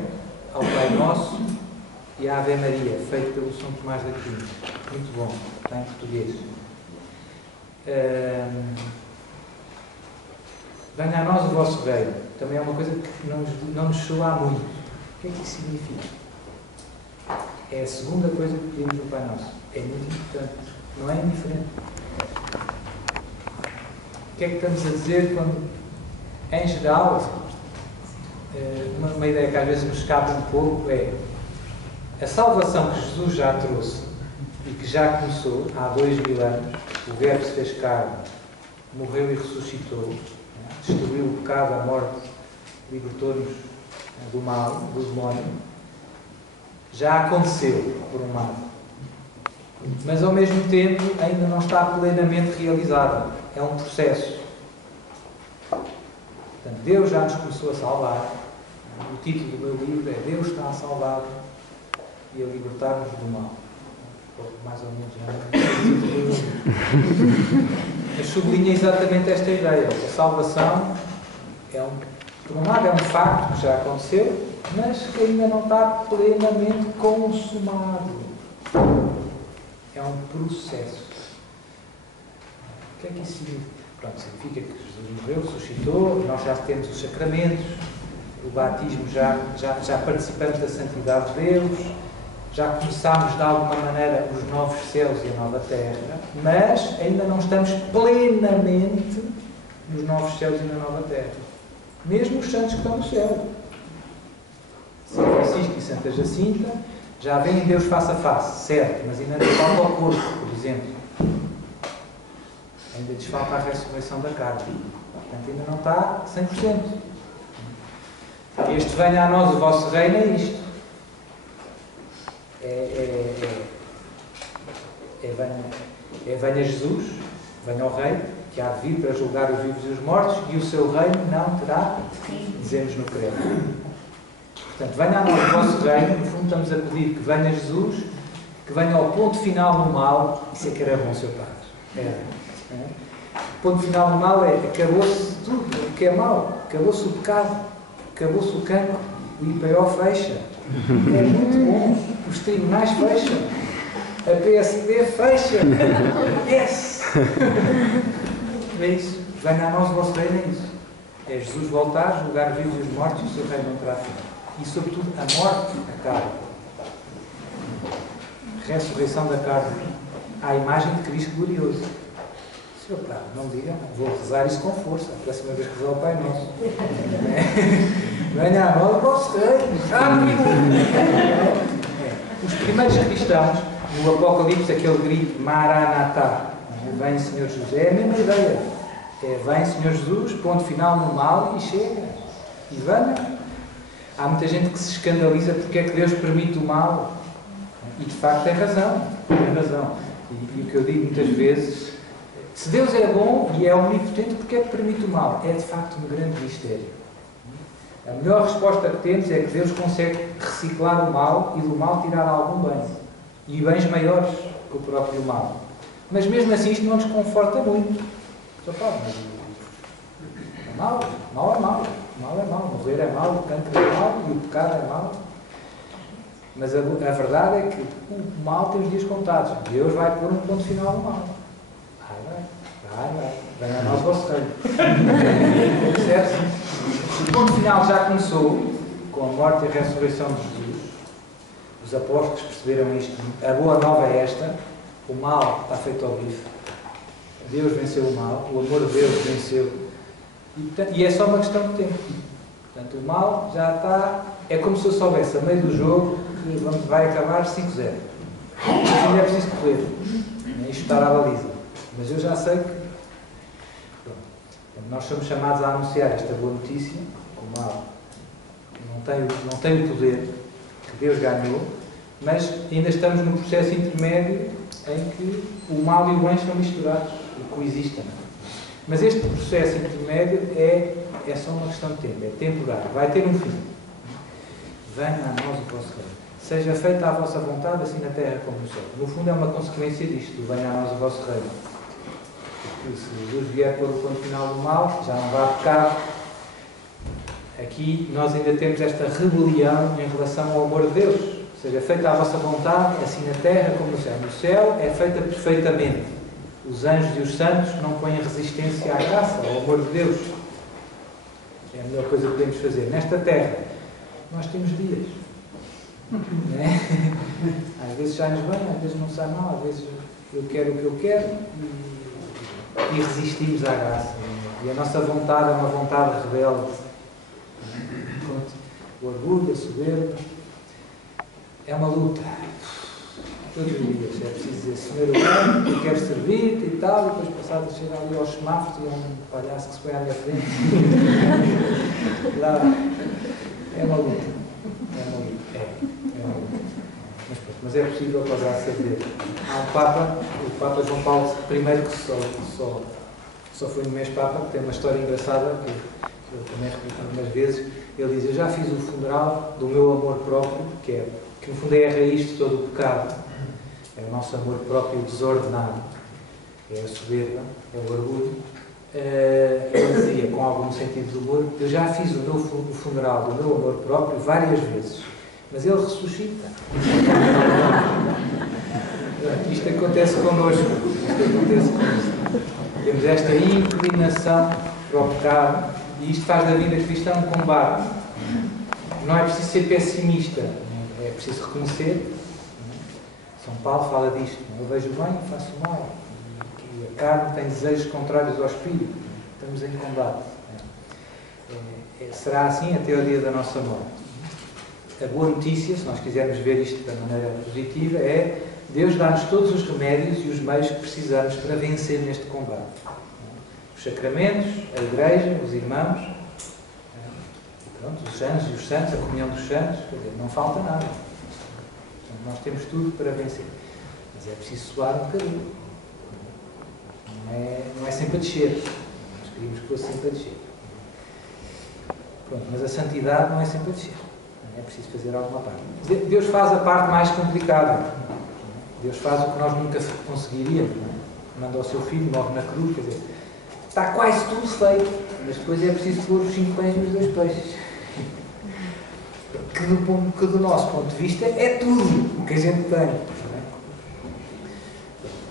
ao Pai Nosso e à Ave Maria, feito pelo São Tomás de Aquino. Muito bom, está em português. Venha a nós o vosso reino. Também é uma coisa que não nos soa muito. O que é que isso significa? É a segunda coisa que pedimos no Pai Nosso. É muito importante. Não é indiferente. O que é que estamos a dizer quando, em geral, uma ideia que às vezes nos escapa um pouco é a salvação que Jesus já trouxe e que já começou há 2000 anos. O Verbo se fez carne, morreu e ressuscitou, destruiu o pecado, a morte, libertou-nos do mal, do demónio. Já aconteceu, por um lado. Mas, ao mesmo tempo, ainda não está plenamente realizada. É um processo. Portanto, Deus já nos começou a salvar. O título do meu livro é Deus está a salvar e a libertar-nos do mal. Mais ou menos, mas sublinha exatamente esta ideia. A salvação por um lado, é um facto que já aconteceu, mas que ainda não está plenamente consumado. É um processo. O que é que isso significa? Pronto, significa que Jesus morreu, ressuscitou, nós já temos os sacramentos, o batismo, já participamos da santidade de Deus, já começámos de alguma maneira os novos céus e a nova terra, mas ainda não estamos plenamente nos novos céus e na nova terra. Mesmo os santos que estão no céu. São Francisco e Santa Jacinta já veem Deus face a face, certo, mas ainda lhes falta o corpo, por exemplo. Ainda lhes falta a ressurreição da carne. Portanto, ainda não está 100%. Este venha a nós o vosso reino é isto. Venha Jesus, venha o Rei, que há de vir para julgar os vivos e os mortos, e o seu reino não terá fim, dizemos no credo. Portanto, venha a nós o vosso reino, no fundo estamos a pedir que venha Jesus, que venha ao ponto final no mal. Isso é que era bom, Sr. Padre. O ponto final no mal acabou-se tudo o que é mau, acabou-se o pecado, acabou-se o cancro, o IPO fecha. É muito bom. Os tribunais fecham. A PSD fecha. Yes! É isso. Venha a nós o vosso reino, é isso. É Jesus voltar, julgar os vivos e os mortos, e o seu reino não terá fim. E, sobretudo, a morte acaba. Ressurreição da carne. À imagem de Cristo glorioso. Senhor, claro, não diga, vou rezar isso com força. A próxima vez que rezar o Pai Nosso. Venha a nós o vosso reino. Os primeiros cristãos, no Apocalipse, aquele grito Maranatá, vem Senhor Jesus, é a mesma ideia. Vem Senhor Jesus, ponto final no mal e chega. E venha. Há muita gente que se escandaliza porque é que Deus permite o mal. E de facto tem razão. Tem razão. E o que eu digo muitas vezes, se Deus é bom e é omnipotente, porque é que permite o mal? É de facto um grande mistério. A melhor resposta que temos é que Deus consegue reciclar o mal e do mal tirar algum bem. E bens maiores que o próprio mal. Mas mesmo assim isto não nos conforta muito. Só pode, mas é mau. Mal é mau. Mal é mau. Morrer é mau, o cancro é mau e o pecado é mau. Mas a verdade é que o mal tem os dias contados. Deus vai pôr um ponto final no mal. Vai. Venha a nós o vosso reino. Certo? O ponto final já começou com a morte e a ressurreição de Jesus. Os apóstolos perceberam isto. A boa nova é esta. O mal está feito ao bife. Deus venceu o mal, o amor de Deus venceu. E é só uma questão de tempo. Portanto, o mal já está... É como se eu soubesse, a meio do jogo, que vai acabar 5-0. Ainda é preciso correr. E chutar à baliza. Mas eu já sei que... Nós somos chamados a anunciar esta boa notícia. O mal não tem o poder que Deus ganhou, mas ainda estamos num processo intermédio em que o mal e o bem estão misturados e coexistem. Mas este processo intermédio é só uma questão de tempo, é temporário, vai ter um fim. Venha a nós o vosso reino. Seja feita a vossa vontade, assim na terra como no céu. No fundo é uma consequência disto, venha a nós o vosso reino. Porque se Jesus vier pôr o ponto final do mal, já não vai pecar. Aqui nós ainda temos esta rebelião em relação ao amor de Deus. Seja feita a vossa vontade, assim na terra como no céu. No céu é feita perfeitamente. Os anjos e os santos não põem resistência à graça, ao amor de Deus. É a melhor coisa que podemos fazer. Nesta terra, nós temos dias. Não é? Às vezes sai-nos bem, às vezes não sai mal, às vezes eu quero o que eu quero e resistimos à graça. E a nossa vontade é uma vontade rebelde. O orgulho, a soberba, é uma luta. Todos os dias é preciso dizer: Senhor, eu quero servir-te e tal, e depois passado a chegar ali aos semáforos e a um palhaço que se põe à minha frente. Lá, é uma luta. É uma luta. Mas é possível passar a saber. Há um Papa, o Papa João Paulo I, que só foi um mês Papa, que tem uma história engraçada, que eu também repito algumas vezes. Ele diz: eu já fiz o funeral do meu amor próprio, que no fundo é a raiz de todo o pecado. É o nosso amor próprio desordenado. É a soberba, é o orgulho. Ele dizia, com algum sentido de humor: eu já fiz o funeral do meu amor próprio várias vezes, mas ele ressuscita. Isto acontece connosco. Temos esta inclinação para o pecado. E isto faz da vida cristã um combate. Não é preciso ser pessimista, é preciso reconhecer. São Paulo fala disto: eu vejo bem e faço mal. E a carne tem desejos contrários ao espírito. Estamos em combate. Será assim até o dia da nossa morte. A boa notícia, se nós quisermos ver isto da maneira positiva, é: Deus dá-nos todos os remédios e os meios que precisamos para vencer neste combate. Os sacramentos, a Igreja, os irmãos, pronto, os anjos e os santos, a comunhão dos santos, quer dizer, não falta nada. Portanto, nós temos tudo para vencer. Mas é preciso suar um bocadinho. Não é sempre a descer. Nós queríamos que fosse sempre a descer. Pronto, mas a santidade não é sempre a descer. É preciso fazer alguma parte. Deus faz a parte mais complicada. Deus faz o que nós nunca conseguiríamos. Manda o seu filho, morre na cruz, quer dizer, está quase tudo feito, mas depois é preciso pôr os 5 pães e os 2 peixes. Que do nosso ponto de vista é tudo o que a gente tem.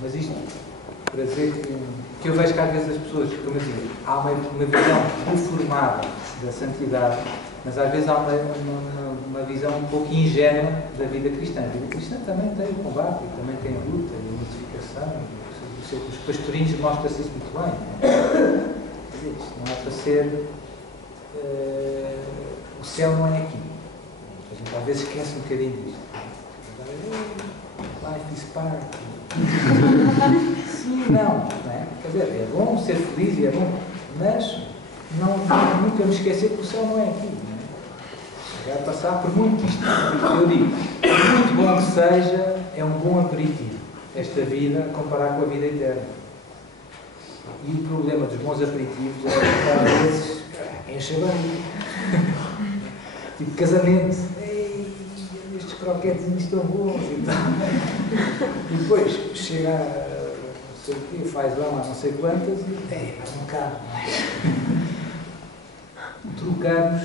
Mas isto para dizer que eu vejo que às vezes as pessoas, como eu digo, há uma visão deformada da santidade, mas às vezes há uma visão um pouco ingênua da vida cristã. A vida cristã também tem o combate, também tem a luta, a mortificação. Os pastorinhos mostram-se isso muito bem. Isto não é para ser... o céu não é aqui. A gente às vezes esquece um bocadinho disto. Life is part. Sim, não é? Quer dizer, é bom ser feliz e é bom, mas nunca me esquecer que o céu não é aqui. Vai passar por muito isto. Eu digo, muito bom que seja, é um bom aperitivo. Esta vida, comparar com a vida eterna. E o problema dos bons aperitivos é que às vezes enche a barriga. Tipo casamento. Ei, estes croquetes estão bons e tal. E depois chega a não sei o quê, faz lá não sei quantas e mas não cabe. Trocamos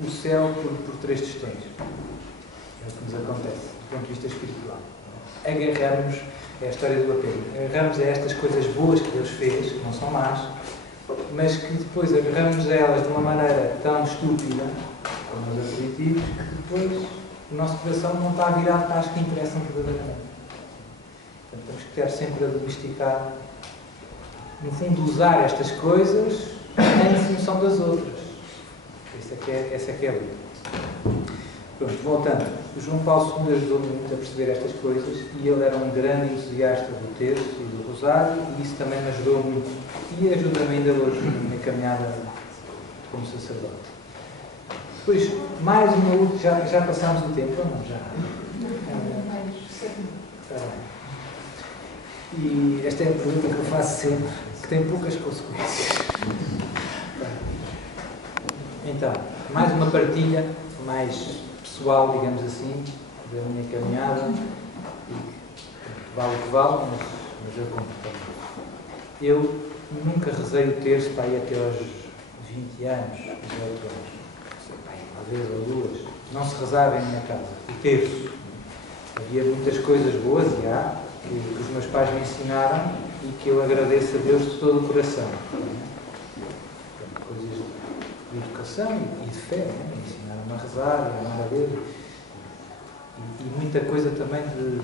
o céu por 3 tostões. É o que nos acontece do ponto de vista espiritual. Agarramos, é a história do apelo, agarramos a estas coisas boas que Deus fez, que não são más, mas que depois agarramos a elas de uma maneira tão estúpida, como os aperitivos, que depois o nosso coração não está virado para as que interessam verdadeiramente. Portanto, temos que ter sempre a domesticar, no fundo, usar estas coisas em função das outras. Essa é que é a luta. Pronto, voltando. O João Paulo II ajudou-me muito a perceber estas coisas e ele era um grande entusiasta do terço e do rosário e isso também me ajudou muito. E ajuda-me ainda hoje na minha caminhada como sacerdote. Depois, mais uma última... Já passámos o tempo ou não? Já? Está bem. E esta é a pergunta que eu faço sempre, que tem poucas consequências. Então, mais uma partilha mais pessoal, digamos assim, da minha caminhada. E vale o que vale, mas eu conto também. Eu nunca rezei o terço para ir até aos 20 anos, 18 anos. Uma vez ou duas. Não se rezava em minha casa. O terço. Havia muitas coisas boas, e há, que os meus pais me ensinaram e que eu agradeço a Deus de todo o coração. Coisas de educação e de fé, né? Ensinaram-me a rezar, a amar a Deus. E muita coisa também de,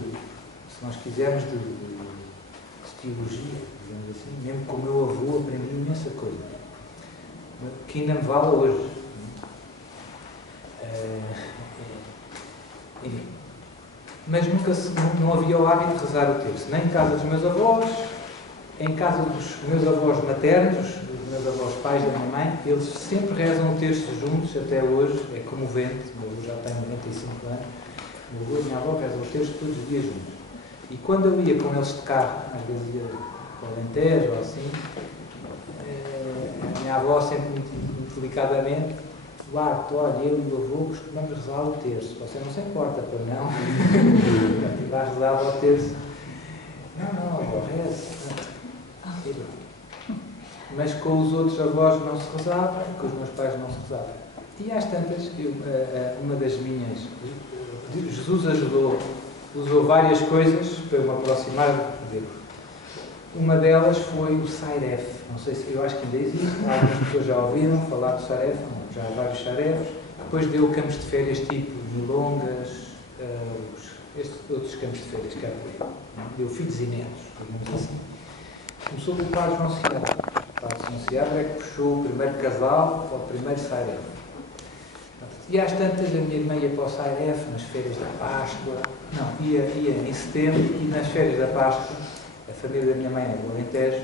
se nós quisermos, de teologia, digamos assim. Mesmo com o meu avô aprendi imensa coisa, que ainda me vale hoje. Enfim. Mas nunca não havia o hábito de rezar o terço, nem em casa dos meus avós, em casa dos meus avós maternos, dos meus avós pais da minha mãe, eles sempre rezam o terço juntos, até hoje, é comovente, meu avô já tem 95 anos, meu avô e minha avó rezam o terço todos os dias juntos. E quando eu ia com eles de carro, às vezes ia para o Alentejo ou assim, a minha avó sempre muito delicadamente: Duarte, olha, eu e o avô costumamos rezar o terço. Você não se importa, pois não? E vai rezar o terço. Não, avó, reze. Mas com os outros avós não se rezava, com os meus pais não se rezava. E às tantas, uma das minhas... Jesus usou várias coisas para eu me aproximar de Deus. Uma delas foi o Sairef. Não sei se, eu acho que ainda existe, algumas pessoas já ouviram falar do Sairef, já há vários Sairefs. Depois deu campos de férias tipo Milongas, estes outros campos de férias que há por aí. Deu filhos e netos, digamos assim. Começou com o Padre João Seabra. O Padre João Seabra é que puxou o primeiro casal para o primeiro Sairef. E às tantas a minha irmã ia para o Sairef nas férias da Páscoa. Não, ia em setembro, e nas férias da Páscoa, a família da minha mãe é do Alentejo,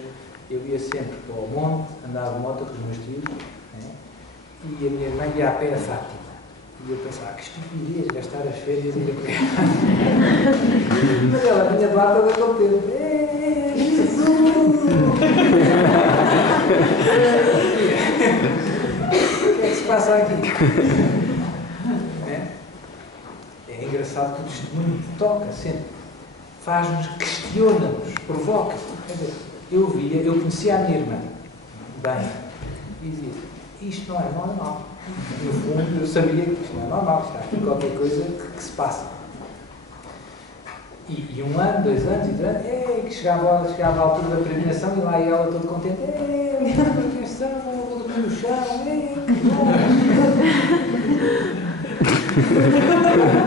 eu ia sempre para o monte, andava de moto com os meus tios, né? E a minha irmã ia a pé a Fátima. E eu pensava, que estupidez, gastar as férias e ir a pé. Mas ela vinha de lá toda contente. Jesus! O que é que se passa aqui? É engraçado que o testemunho toca sempre. Faz-nos, questiona-nos, provoca. Quer dizer, eu conhecia a minha irmã bem e dizia: isto não é normal. No fundo, eu sabia que isto não é normal, está aqui qualquer coisa que se passa. E 1 ano, 2 anos, e 3 anos, que chegava a altura da peregrinação e lá ia ela toda contente: minha peregrinação, vou dormir no chão, que bom.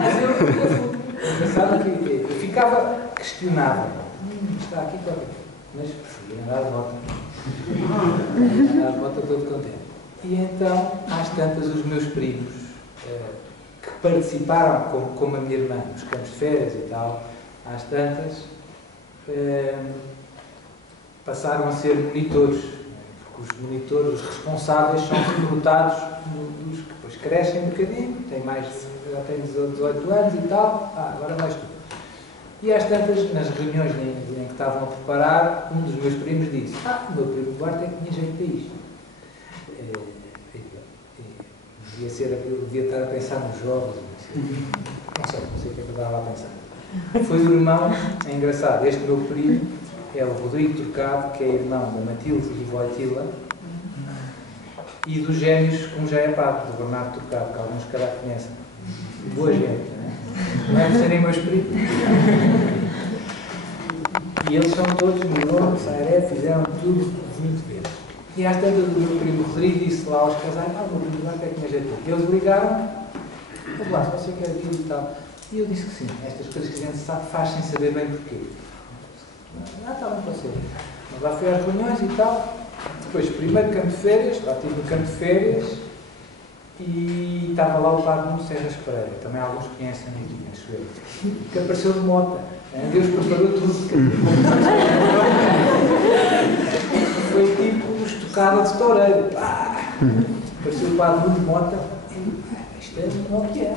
Mas eu pensava que eu ficava questionável. Está aqui qualquer coisa. Mas preferia andar de moto. Andar de moto todo contente. E então, às tantas, os meus primos, que participaram, como a minha irmã, nos campos de férias e tal, às tantas, passaram a ser monitores. Porque os monitores, os responsáveis, são recrutados dos que depois crescem um bocadinho, já têm 18 anos e tal, agora vais tu. E às tantas, nas reuniões em que estavam a preparar, um dos meus primos disse: o meu primo Duarte é que tinha jeito para isto. Eu devia estar a pensar nos jogos, não sei o que é que eu estava a pensar. Foi o irmão, é engraçado, este meu primo é o Rodrigo Turcado, que é irmão da Matilde e Voitila, e dos gêmeos, como já é padre, do Bernardo Turcado, que alguns se calhar conhecem. Boa gente, não é? Não é por serem meus primos. E eles são todos Milonga, Sairé, fizeram tudo muito bem. E às tantas, o meu primo Rodrigo disse lá aos casais: o meu primo Duarte é que tinha jeito. E eles ligaram: Duarte, você quer vir e tal? E eu disse que sim, estas coisas que a gente sabe faz sem saber bem porquê. Está bem, pode ser. Mas lá fui às reuniões e tal. Depois, primeiro campo de férias, lá estive no campo de férias e estava lá o padre Nuno Serras Pereira, também alguns conhecem aqui, acho eu, que apareceu de moto. Deus preparou tudo. Foi tipo estocada de toureiro. Apareceu o padre Nuno de moto. Isto é o que é.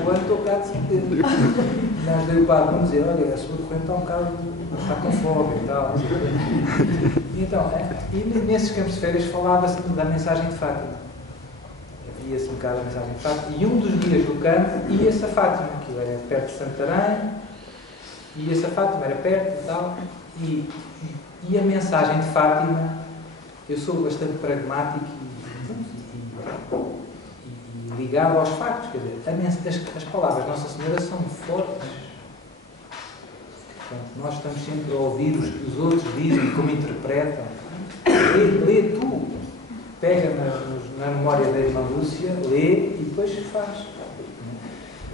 Agora estou cá de certeza. Nós dei o padre Nuno dizer, olha, a sua corrente está um bocado, está com fome e tal. Então, e nesses campos de férias falava-se da mensagem de Fátima. Havia-se um bocado a mensagem de Fátima. E um dos dias do campo ia-se a Fátima, que era perto de Santarém, ia-se a Fátima, era perto e tal. E a mensagem de Fátima, eu sou bastante pragmático e ligado aos factos, quer dizer, as palavras de Nossa Senhora são fortes. Portanto, nós estamos sempre a ouvir o que os outros dizem, como interpretam. Lê tu. Pega na memória da irmã Lúcia, lê e depois faz.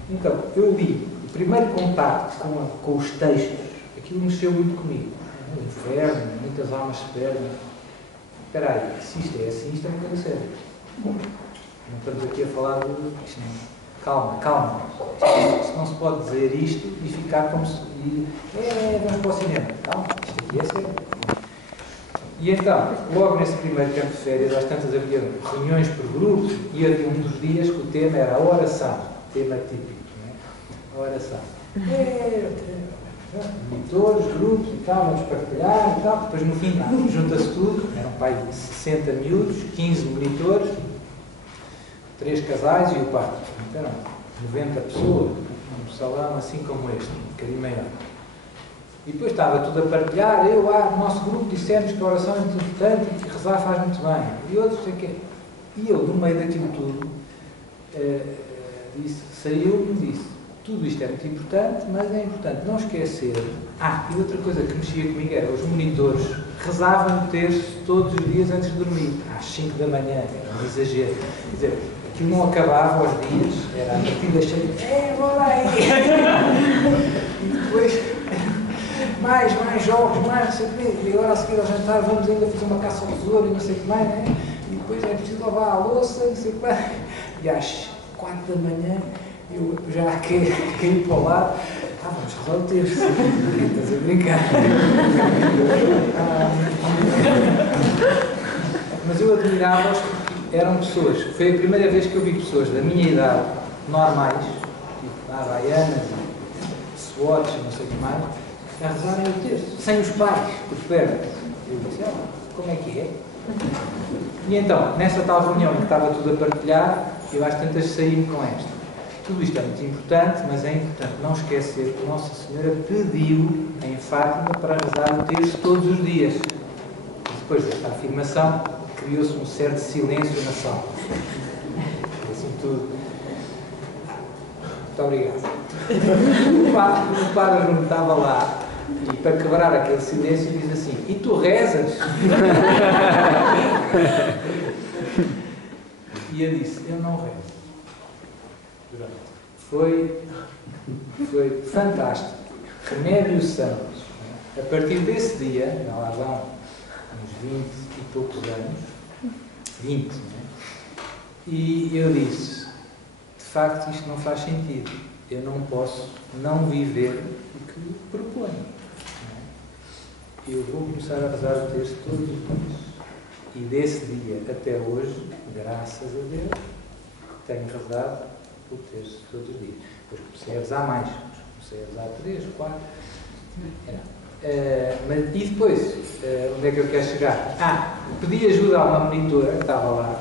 Então, eu li o primeiro contacto com os textos, aquilo mexeu muito comigo. O inferno, muitas almas se perdem. Espera aí, se isto é assim, isto é uma coisa séria. Não estamos aqui a falar de... Calma. Isto não se pode dizer isto e ficar como se... vamos para o cinema. Calma, isto aqui é sério. E então, logo nesse primeiro campo de férias, às tantas havia reuniões por grupos e havia um dos dias que o tema era a oração. Tema típico, não é? A oração. Monitores, grupos e tal, vamos partilhar e tal. Depois no fim, junta-se tudo. Eram pai de 60 miúdos, 15 monitores, 3 casais e o padre. Então, 90 pessoas, um salão assim como este, um bocadinho maior. E depois estava tudo a partilhar. No nosso grupo dissemos que a oração é muito importante e que rezar faz muito bem. E outros, sei que. E eu, no meio daquilo tudo, saiu e disse: tudo isto é muito importante, mas é importante não esquecer. E outra coisa que mexia comigo era os monitores rezavam o terço todos os dias antes de dormir, às 5 da manhã, era um exagero. Quer dizer, aquilo não acabava aos dias, era a partida cheia, bora aí! E depois, mais jogos, mais, não sei o quê, e agora a seguir ao jantar vamos ainda fazer uma caça ao tesouro e não sei o que mais, né? E depois é preciso lavar a louça, não sei o que mais. E às 4 da manhã, eu já caí para o lado, vamos rezar o terço. Estás a brincar? Mas eu admirava-os porque eram pessoas. Foi a primeira vez que eu vi pessoas da minha idade, normais, tipo havaianas, SWATs, não sei o que mais, a rezarem o terço, sem os pais, por perto. Eu disse, como é que é? E então, nessa tal reunião em que estava tudo a partilhar, eu às tantas saí-me com esta. Tudo isto é muito importante, mas é importante não esquecer que Nossa Senhora pediu em Fátima para rezar o terço todos os dias. E depois desta afirmação, criou-se um certo silêncio na sala. Assim tudo. Muito obrigado. O padre não estava lá e para quebrar aquele silêncio diz assim: e tu rezas? E eu disse: eu não rezo. Foi fantástico. Remédio Santos. A partir desse dia, já lá vão uns 20 e poucos anos, 20, não é? E eu disse: de facto isto não faz sentido. Eu não posso não viver o que proponho. Não é? Eu vou começar a rezar o terço todos os dias. E desse dia até hoje, graças a Deus, tenho rezado o terço todos os dias. Depois comecei a rezar mais. Comecei a rezar 3, 4. Mas, e depois, onde é que eu quero chegar? Pedi ajuda a uma monitora que estava lá,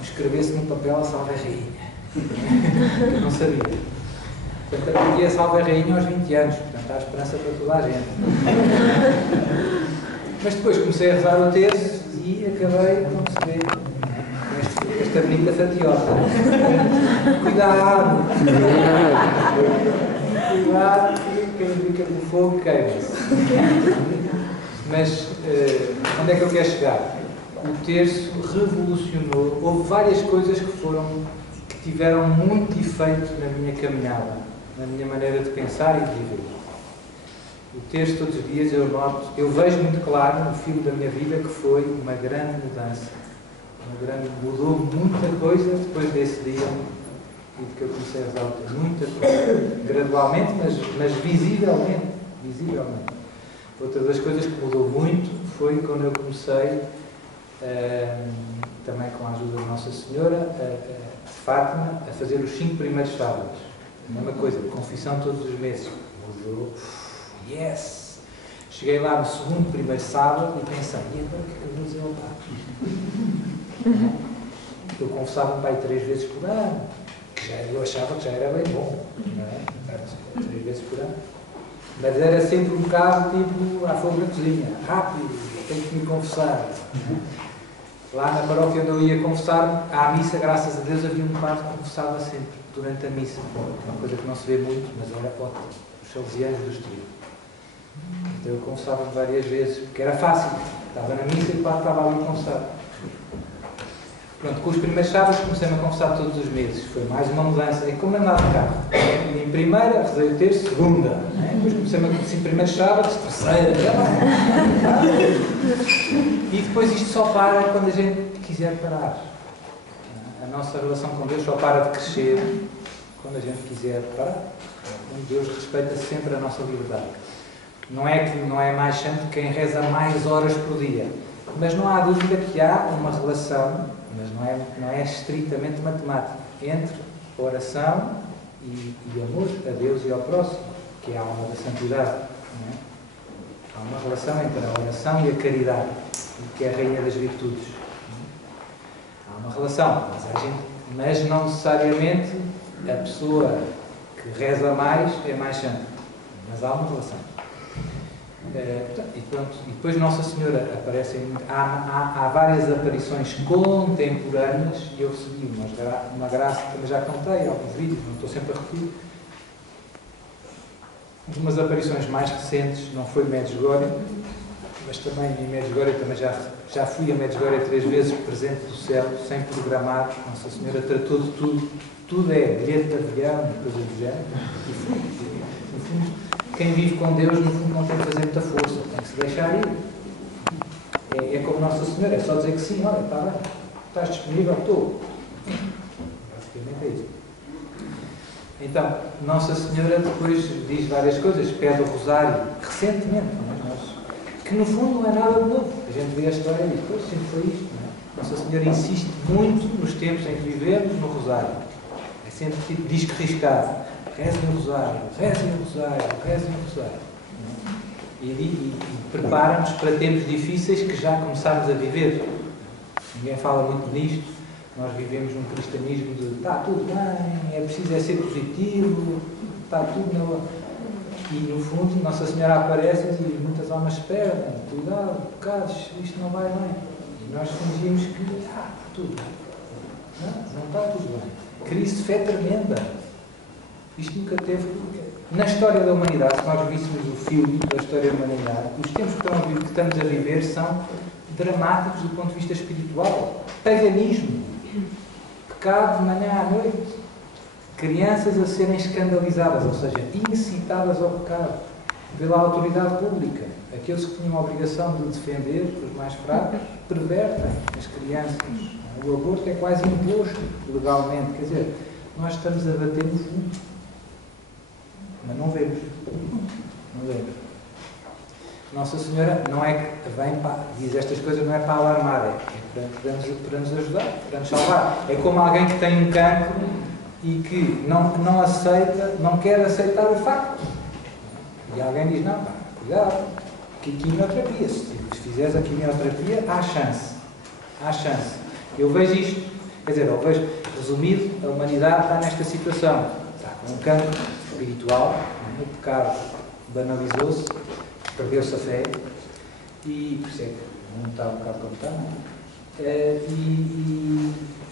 que escrevesse num papel a Salve Rainha. Eu não sabia. Portanto, aprendi a Salve Rainha aos 20 anos. Portanto, há esperança para toda a gente. Mas depois comecei a rezar o terço e acabei, como se vê, esta bonita fatiota. Cuidado! Cuidado, que quem fica com fogo queima-se. Mas onde é que eu quero chegar? O terço revolucionou. Houve várias coisas que tiveram muito efeito na minha caminhada, na minha maneira de pensar e de viver. o texto todos os dias eu noto, eu vejo muito claro no fim da minha vida que foi uma grande mudança. Mudou muita coisa depois desse dia e de que eu comecei a rezar o texto. Muita coisa. Gradualmente, mas visivelmente. Outra das coisas que mudou muito foi quando eu comecei, também com a ajuda de Nossa Senhora, de Fátima, a fazer os 5 primeiros sábados. A mesma coisa, confissão todos os meses. Mudou. Yes! Cheguei lá no segundo, primeiro sábado e pensei, e agora o que é que eu vou dizer ao Padre? Eu confessava o Pai 3 vezes por ano, que eu achava que já era bem bom, não é? 3 vezes por ano. Mas era sempre um bocado tipo à fogo na cozinha, rápido, tenho que me confessar. Lá na paróquia onde eu ia confessar, à missa, graças a Deus, havia um padre que confessava sempre, durante a missa. É uma coisa que não se vê muito, mas era ótimo. Os salesianos do Estoril. Então eu confessava várias vezes, porque era fácil. Estava na missa e o padre estava ali a confessar. Pronto, com os primeiros sábados comecei-me a confessar todos os meses. Foi mais uma mudança. É como andar de carro. E em primeira, rezei o terço, segunda. Depois comecei-me a confessar em primeiros sábados, terceira. E depois isto só para quando a gente quiser parar. A nossa relação com Deus só para de crescer quando a gente quiser parar. Deus respeita sempre a nossa liberdade. Não é que não é mais santo quem reza mais horas por dia. Mas não há dúvida que há uma relação, mas não é estritamente matemática, entre oração e amor a Deus e ao próximo, que é a alma da santidade. Não é? Há uma relação entre a oração e a caridade, que é a rainha das virtudes. Há uma relação, mas não necessariamente a pessoa que reza mais é mais santa. Mas há uma relação. E depois Nossa Senhora aparece há várias aparições contemporâneas e eu recebi uma graça que também já contei, alguns vídeos, não estou sempre a repetir. Umas aparições mais recentes, não foi Medjugorje, mas também em Medjugorje também já fui a Medjugorje 3 vezes presente do céu, sem programar. Nossa Senhora tratou de tudo é bilhete de avião e coisas do género. E fui, no fundo, quem vive com Deus, no fundo, não tem que fazer muita força, tem que se deixar ir. É como Nossa Senhora, é só dizer que sim, olha, está bem, estás disponível, estou. Basicamente é isso. Então, Nossa Senhora depois diz várias coisas, pede o rosário, recentemente, não é? Que no fundo não é nada de novo. A gente vê a história e diz, pois sempre foi isto, não é? Nossa Senhora insiste muito nos tempos em que vivemos no rosário. É sempre tipo disco riscado. Rezem o rosário, rezem o rosário, rezem o rosário. E prepara-nos para tempos difíceis que já começámos a viver. Ninguém fala muito nisto. Nós vivemos num cristianismo de está tudo bem, é preciso ser positivo, está tudo na... E no fundo Nossa Senhora aparece e diz, muitas almas perdem, cuidado, pecados, isto não vai bem. E nós fingimos que está tudo bem. Não está tudo bem. Crise de fé tremenda. Isto nunca teve... Na história da humanidade, se nós víssemos o filme da história da humanidade, os tempos que estamos a viver são dramáticos do ponto de vista espiritual. Paganismo. Pecado de manhã à noite. Crianças a serem escandalizadas, ou seja, incitadas ao pecado pela autoridade pública. Aqueles que tinham a obrigação de defender os mais fracos pervertem as crianças. O aborto é quase imposto legalmente. Quer dizer, nós estamos a bater no fundo. Mas não vemos. Não vemos. Nossa Senhora não é que vem para, diz estas coisas, não é para alarmar, é para nos ajudar, para nos salvar. É como alguém que tem um cancro e que não aceita, não quer aceitar o facto. E alguém diz, não, pá, cuidado, que quimioterapia, se fizeres a quimioterapia, há chance. Há chance. Eu vejo isto, quer dizer, eu vejo, resumido, a humanidade está nesta situação. Está com um cancro espiritual, o pecado banalizou-se, perdeu-se a fé, e por isso é que o mundo está um bocado como está,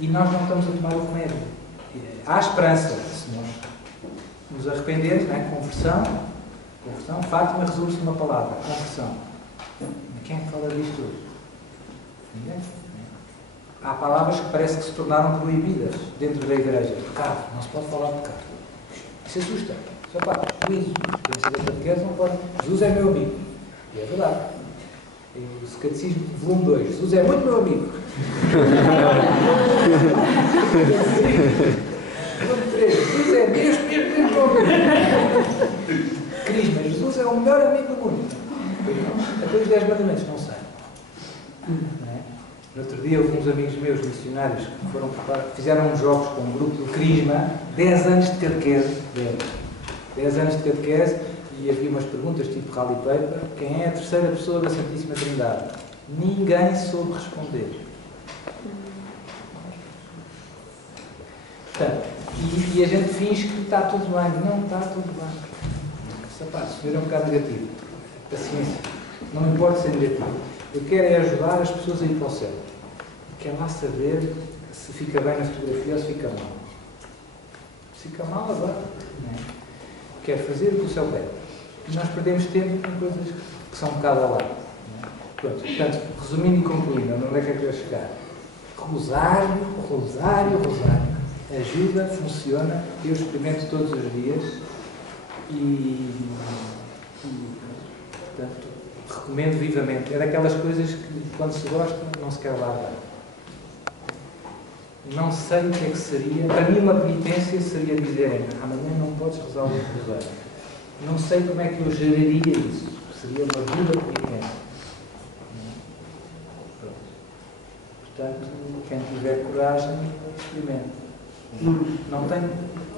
e nós não estamos a tomar o remédio. Há esperança, se nós nos arrependermos, não é? Conversão, Fátima resume-se numa palavra, conversão. Quem é que fala disto hoje? Ninguém. Há palavras que parece que se tornaram proibidas dentro da igreja. Pecado, não se pode falar de pecado. Isso assusta. Só pá, juízo. Quem se da catequese não pode. Jesus é meu amigo. E é verdade. O Catecismo, volume 2. Jesus é muito meu amigo. Volume 3. Jesus é mesmo meu amigo. Crisma. Jesus é o melhor amigo do mundo. Até os 10 mandamentos não sei. Não é? No outro dia houve uns amigos meus, missionários, que fizeram uns jogos com um grupo do Crisma, 10 anos de catequese. 10 anos de catequese, e havia umas perguntas tipo rally paper. Quem é a terceira pessoa da Santíssima Trindade? Ninguém soube responder. Portanto, e a gente finge que está tudo bem. Não está tudo bem. Rapaz, se vir um bocado negativo, paciência, não importa ser negativo. Eu quero é ajudar as pessoas a ir para o céu. Quero lá saber se fica bem na fotografia ou se fica mal. Se fica mal, agora. Não é? Quero fazer o que o céu pede. E nós perdemos tempo com coisas que são um bocado ao lado. É? Pronto, portanto, resumindo e concluindo, onde é que eu quero chegar? Rosário, rosário, rosário. Ajuda, funciona, eu experimento todos os dias e portanto, recomendo vivamente. É daquelas coisas que, quando se gosta, não se quer largar. Não sei o que é que seria. Para mim, uma penitência seria dizerem: amanhã não podes rezar o rosário. Não sei como é que eu geraria isso. Seria uma dura penitência. Portanto, quem tiver coragem, experimente. Não tenho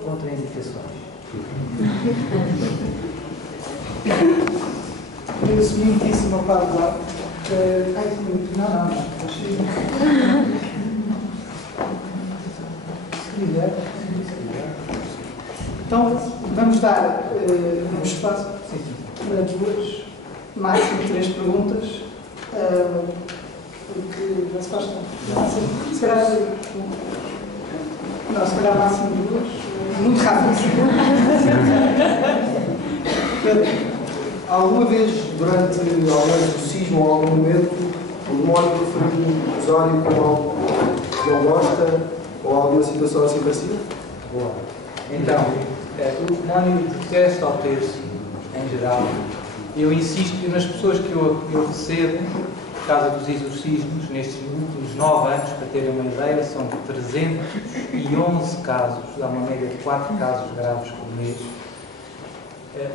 contraindicações. Penso muitíssimo a par lá. Não. Se quiser. Então, vamos dar um espaço para duas, máximo 3 perguntas. Porque já se faz tempo. Se calhar. Não, se calhar máximo 2. Muito rápido. Alguma vez, durante algum exorcismo ou algum momento, o demónio referiu o rosário como algo que não gosta ou alguma situação assim parecida? Boa. Então, o demónio detesta ao terço, em geral. Eu insisto nas pessoas que eu recebo, por causa dos exorcismos, nestes últimos 9 anos, para terem uma ideia, são 311 casos, dá uma média de 4 casos graves por mês.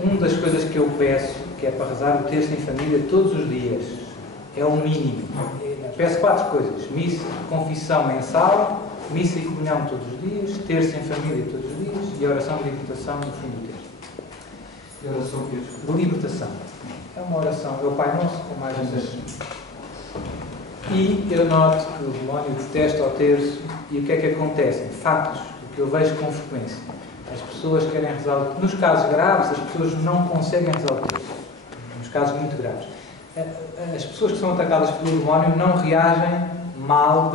Uma das coisas que eu peço, que é para rezar o terço em família todos os dias, é o mínimo. Peço 4 coisas: missa, confissão mensal, missa e comunhão todos os dias, terço em família todos os dias e oração de libertação no fim do terço. E oração o quê? De libertação. É uma oração, é o Pai Nosso com mais uns. E eu noto que o demónio detesta ao terço. E o que é que acontece? Factos, o que eu vejo com frequência. As pessoas querem rezar o terço. Nos casos graves, as pessoas não conseguem rezar o terço. Nos casos muito graves. As pessoas que são atacadas pelo demónio não reagem mal,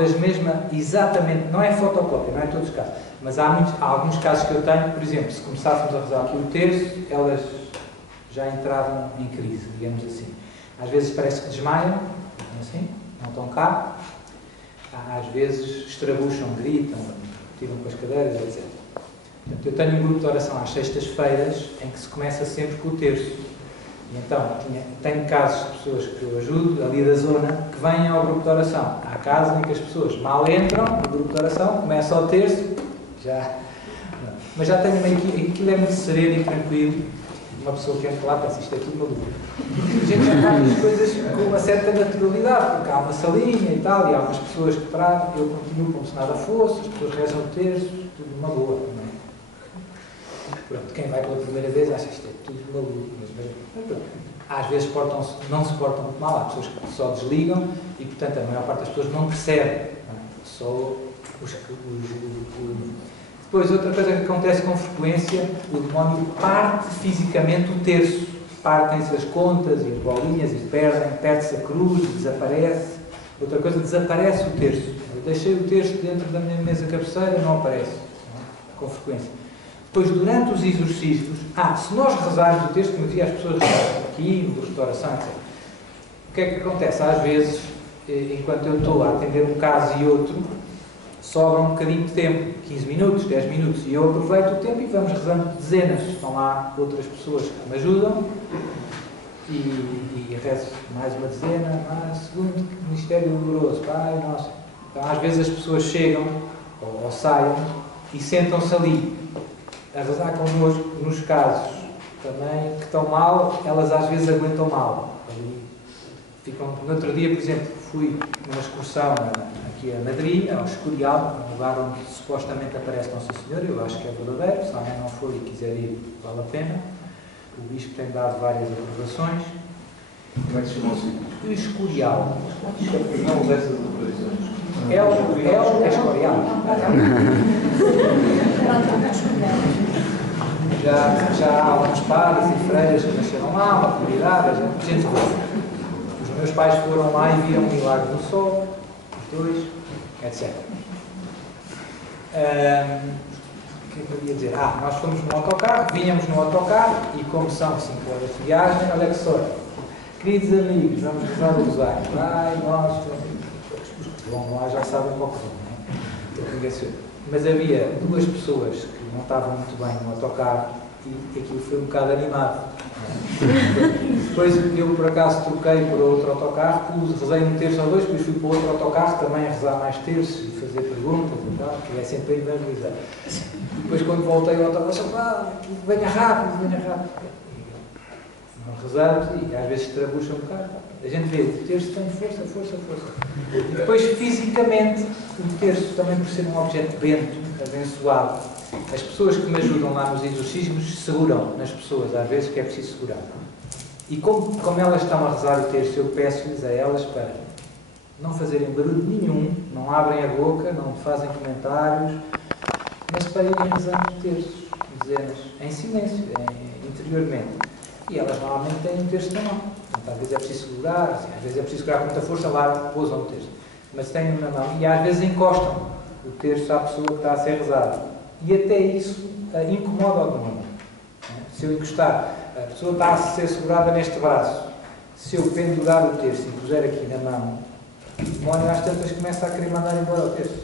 exatamente, não é fotocópia, não é em todos os casos, mas há alguns casos que eu tenho, por exemplo, se começássemos a rezar aqui o terço, elas já entravam em crise, digamos assim. Às vezes parece que desmaiam, assim, não estão cá, às vezes estrabucham, gritam, tiram com as cadeiras, etc. Portanto, eu tenho um grupo de oração às sextas-feiras em que se começa sempre com o terço. E então, tenho casos de pessoas que eu ajudo, ali da zona, que vêm ao grupo de oração. Há casos em que as pessoas mal entram no grupo de oração, começam ao terço, já... Não. Mas já tenho uma equipe, aquilo é muito sereno e tranquilo. Uma pessoa que entra lá pensa, isto é tudo maluco. A gente já faz as coisas com uma certa naturalidade, porque há uma salinha e tal, e há umas pessoas que param, eu continuo como se nada fosse, as pessoas rezam o terço, tudo uma boa, não é? Pronto, quem vai pela primeira vez acha isto é tudo maluco, mas pronto. Às vezes não se portam muito mal, há pessoas que só desligam e, portanto, a maior parte das pessoas não percebe. Não é? Só Depois, outra coisa que acontece com frequência, o demónio parte fisicamente o terço. Partem-se as contas e as bolinhas e perde-se a cruz, desaparece. Outra coisa, desaparece o terço. Eu deixei o terço dentro da minha mesa cabeceira, não aparece. Não é? Com frequência. Depois, durante os exorcismos, se nós rezarmos o texto, como dizia as pessoas aqui, no restauração, etc. O que é que acontece? Às vezes, enquanto eu estou a atender um caso e outro, sobra um bocadinho de tempo, 15 minutos, 10 minutos, e eu aproveito o tempo e vamos rezando dezenas. Estão lá outras pessoas que me ajudam e rezo mais uma dezena, mais segundo Mistério Doloroso, Pai Nosso. Então, às vezes as pessoas chegam ou saem e sentam-se ali a rezar connosco. Nos casos também que estão mal, elas às vezes aguentam mal. No outro dia, por exemplo, fui numa excursão aqui a Madrid, ao Escorial, um lugar onde supostamente aparece Nossa Senhora. Eu acho que é verdadeiro. Se alguém não for e quiser ir, vale a pena. O Bispo tem dado várias aprovações. Como é que se chama o sítio? O Escorial. Não dessas autorizações. É o Escorial. Já há alguns padres e freiras que nasceram lá, uma comunidade, gente boa. Os meus pais foram lá e viram o Milagre do Sol, os dois, etc. O que é que eu ia dizer? Nós fomos no autocarro, vinhamos no autocarro e, como são 5 horas de viagem, olha que sorte. Queridos amigos, vamos rezar o rosário. Nós, os que vão lá já sabem qual que vão, não é? Mas havia 2 pessoas que não estavam muito bem no autocarro e aquilo foi um bocado animado. Depois eu por acaso troquei por outro autocarro, rezei um terço ou 2, depois fui para outro autocarro também a rezar mais terços e fazer perguntas e tal, que é sempre a evangelizar. Depois quando voltei ao autocarro, venha rápido. Nós rezamos e às vezes trabucha um bocado. A gente vê, o terço tem força. E depois fisicamente, o terço também por ser um objeto bento, abençoado, as pessoas que me ajudam lá nos exorcismos seguram nas pessoas, às vezes que é preciso segurar. E como elas estão a rezar o terço, eu peço-lhes a elas para não fazerem barulho nenhum, não abrem a boca, não fazem comentários, mas para irem rezando o terço, dezenas, em silêncio, interiormente. E elas normalmente têm um terço na mão. Portanto, às vezes é preciso segurar, assim, às vezes é preciso segurar com muita força, lá pousam o terço. Mas têm-no na mão e às vezes encostam o terço à pessoa que está a ser rezada. E até isso incomoda o demónio. Se eu encostar, a pessoa está a ser segurada neste braço. Se eu pendurar o terço e puser aqui na mão, o demónio às tantas começa a querer mandar embora o terço.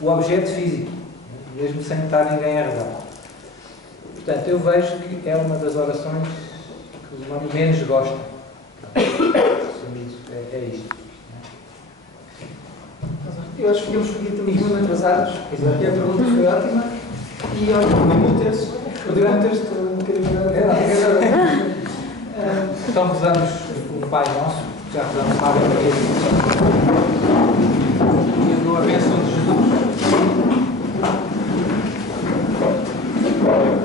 O objeto físico, mesmo sem estar ninguém a rezar. Portanto, eu vejo que é uma das orações que o demónio menos gosta. É isto. Eu acho que ficamos muito atrasados. E a pergunta foi ótima. E olha, o terço. O terço, um bocadinho. Então rezamos o Pai Nosso, já rezamos lá bem e eu dou a bênção de Jesus.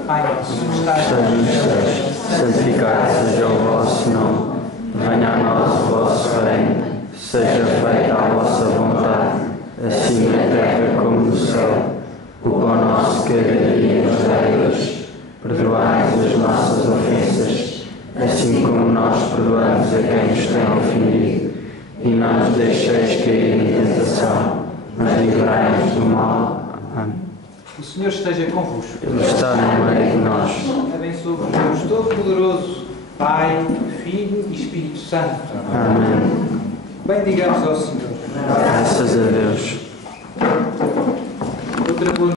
Pai Nosso, que estás nos céus, santificado seja o vosso nome, venha a nós o vosso reino, seja feita a vossa vontade, assim na terra como no céu. O pão nosso cada dia nos dai hoje, perdoai-nos as nossas ofensas, assim como nós perdoamos a quem nos tem ofendido, e não nos deixeis cair em tentação, mas livrai-nos do mal. Amém. O Senhor esteja convosco. Ele está no meio de nós. Abençoe-vos Deus Todo-Poderoso, Pai, Filho e Espírito Santo. Amém. Bendigamos ao Senhor. Graças a Deus. Outra boa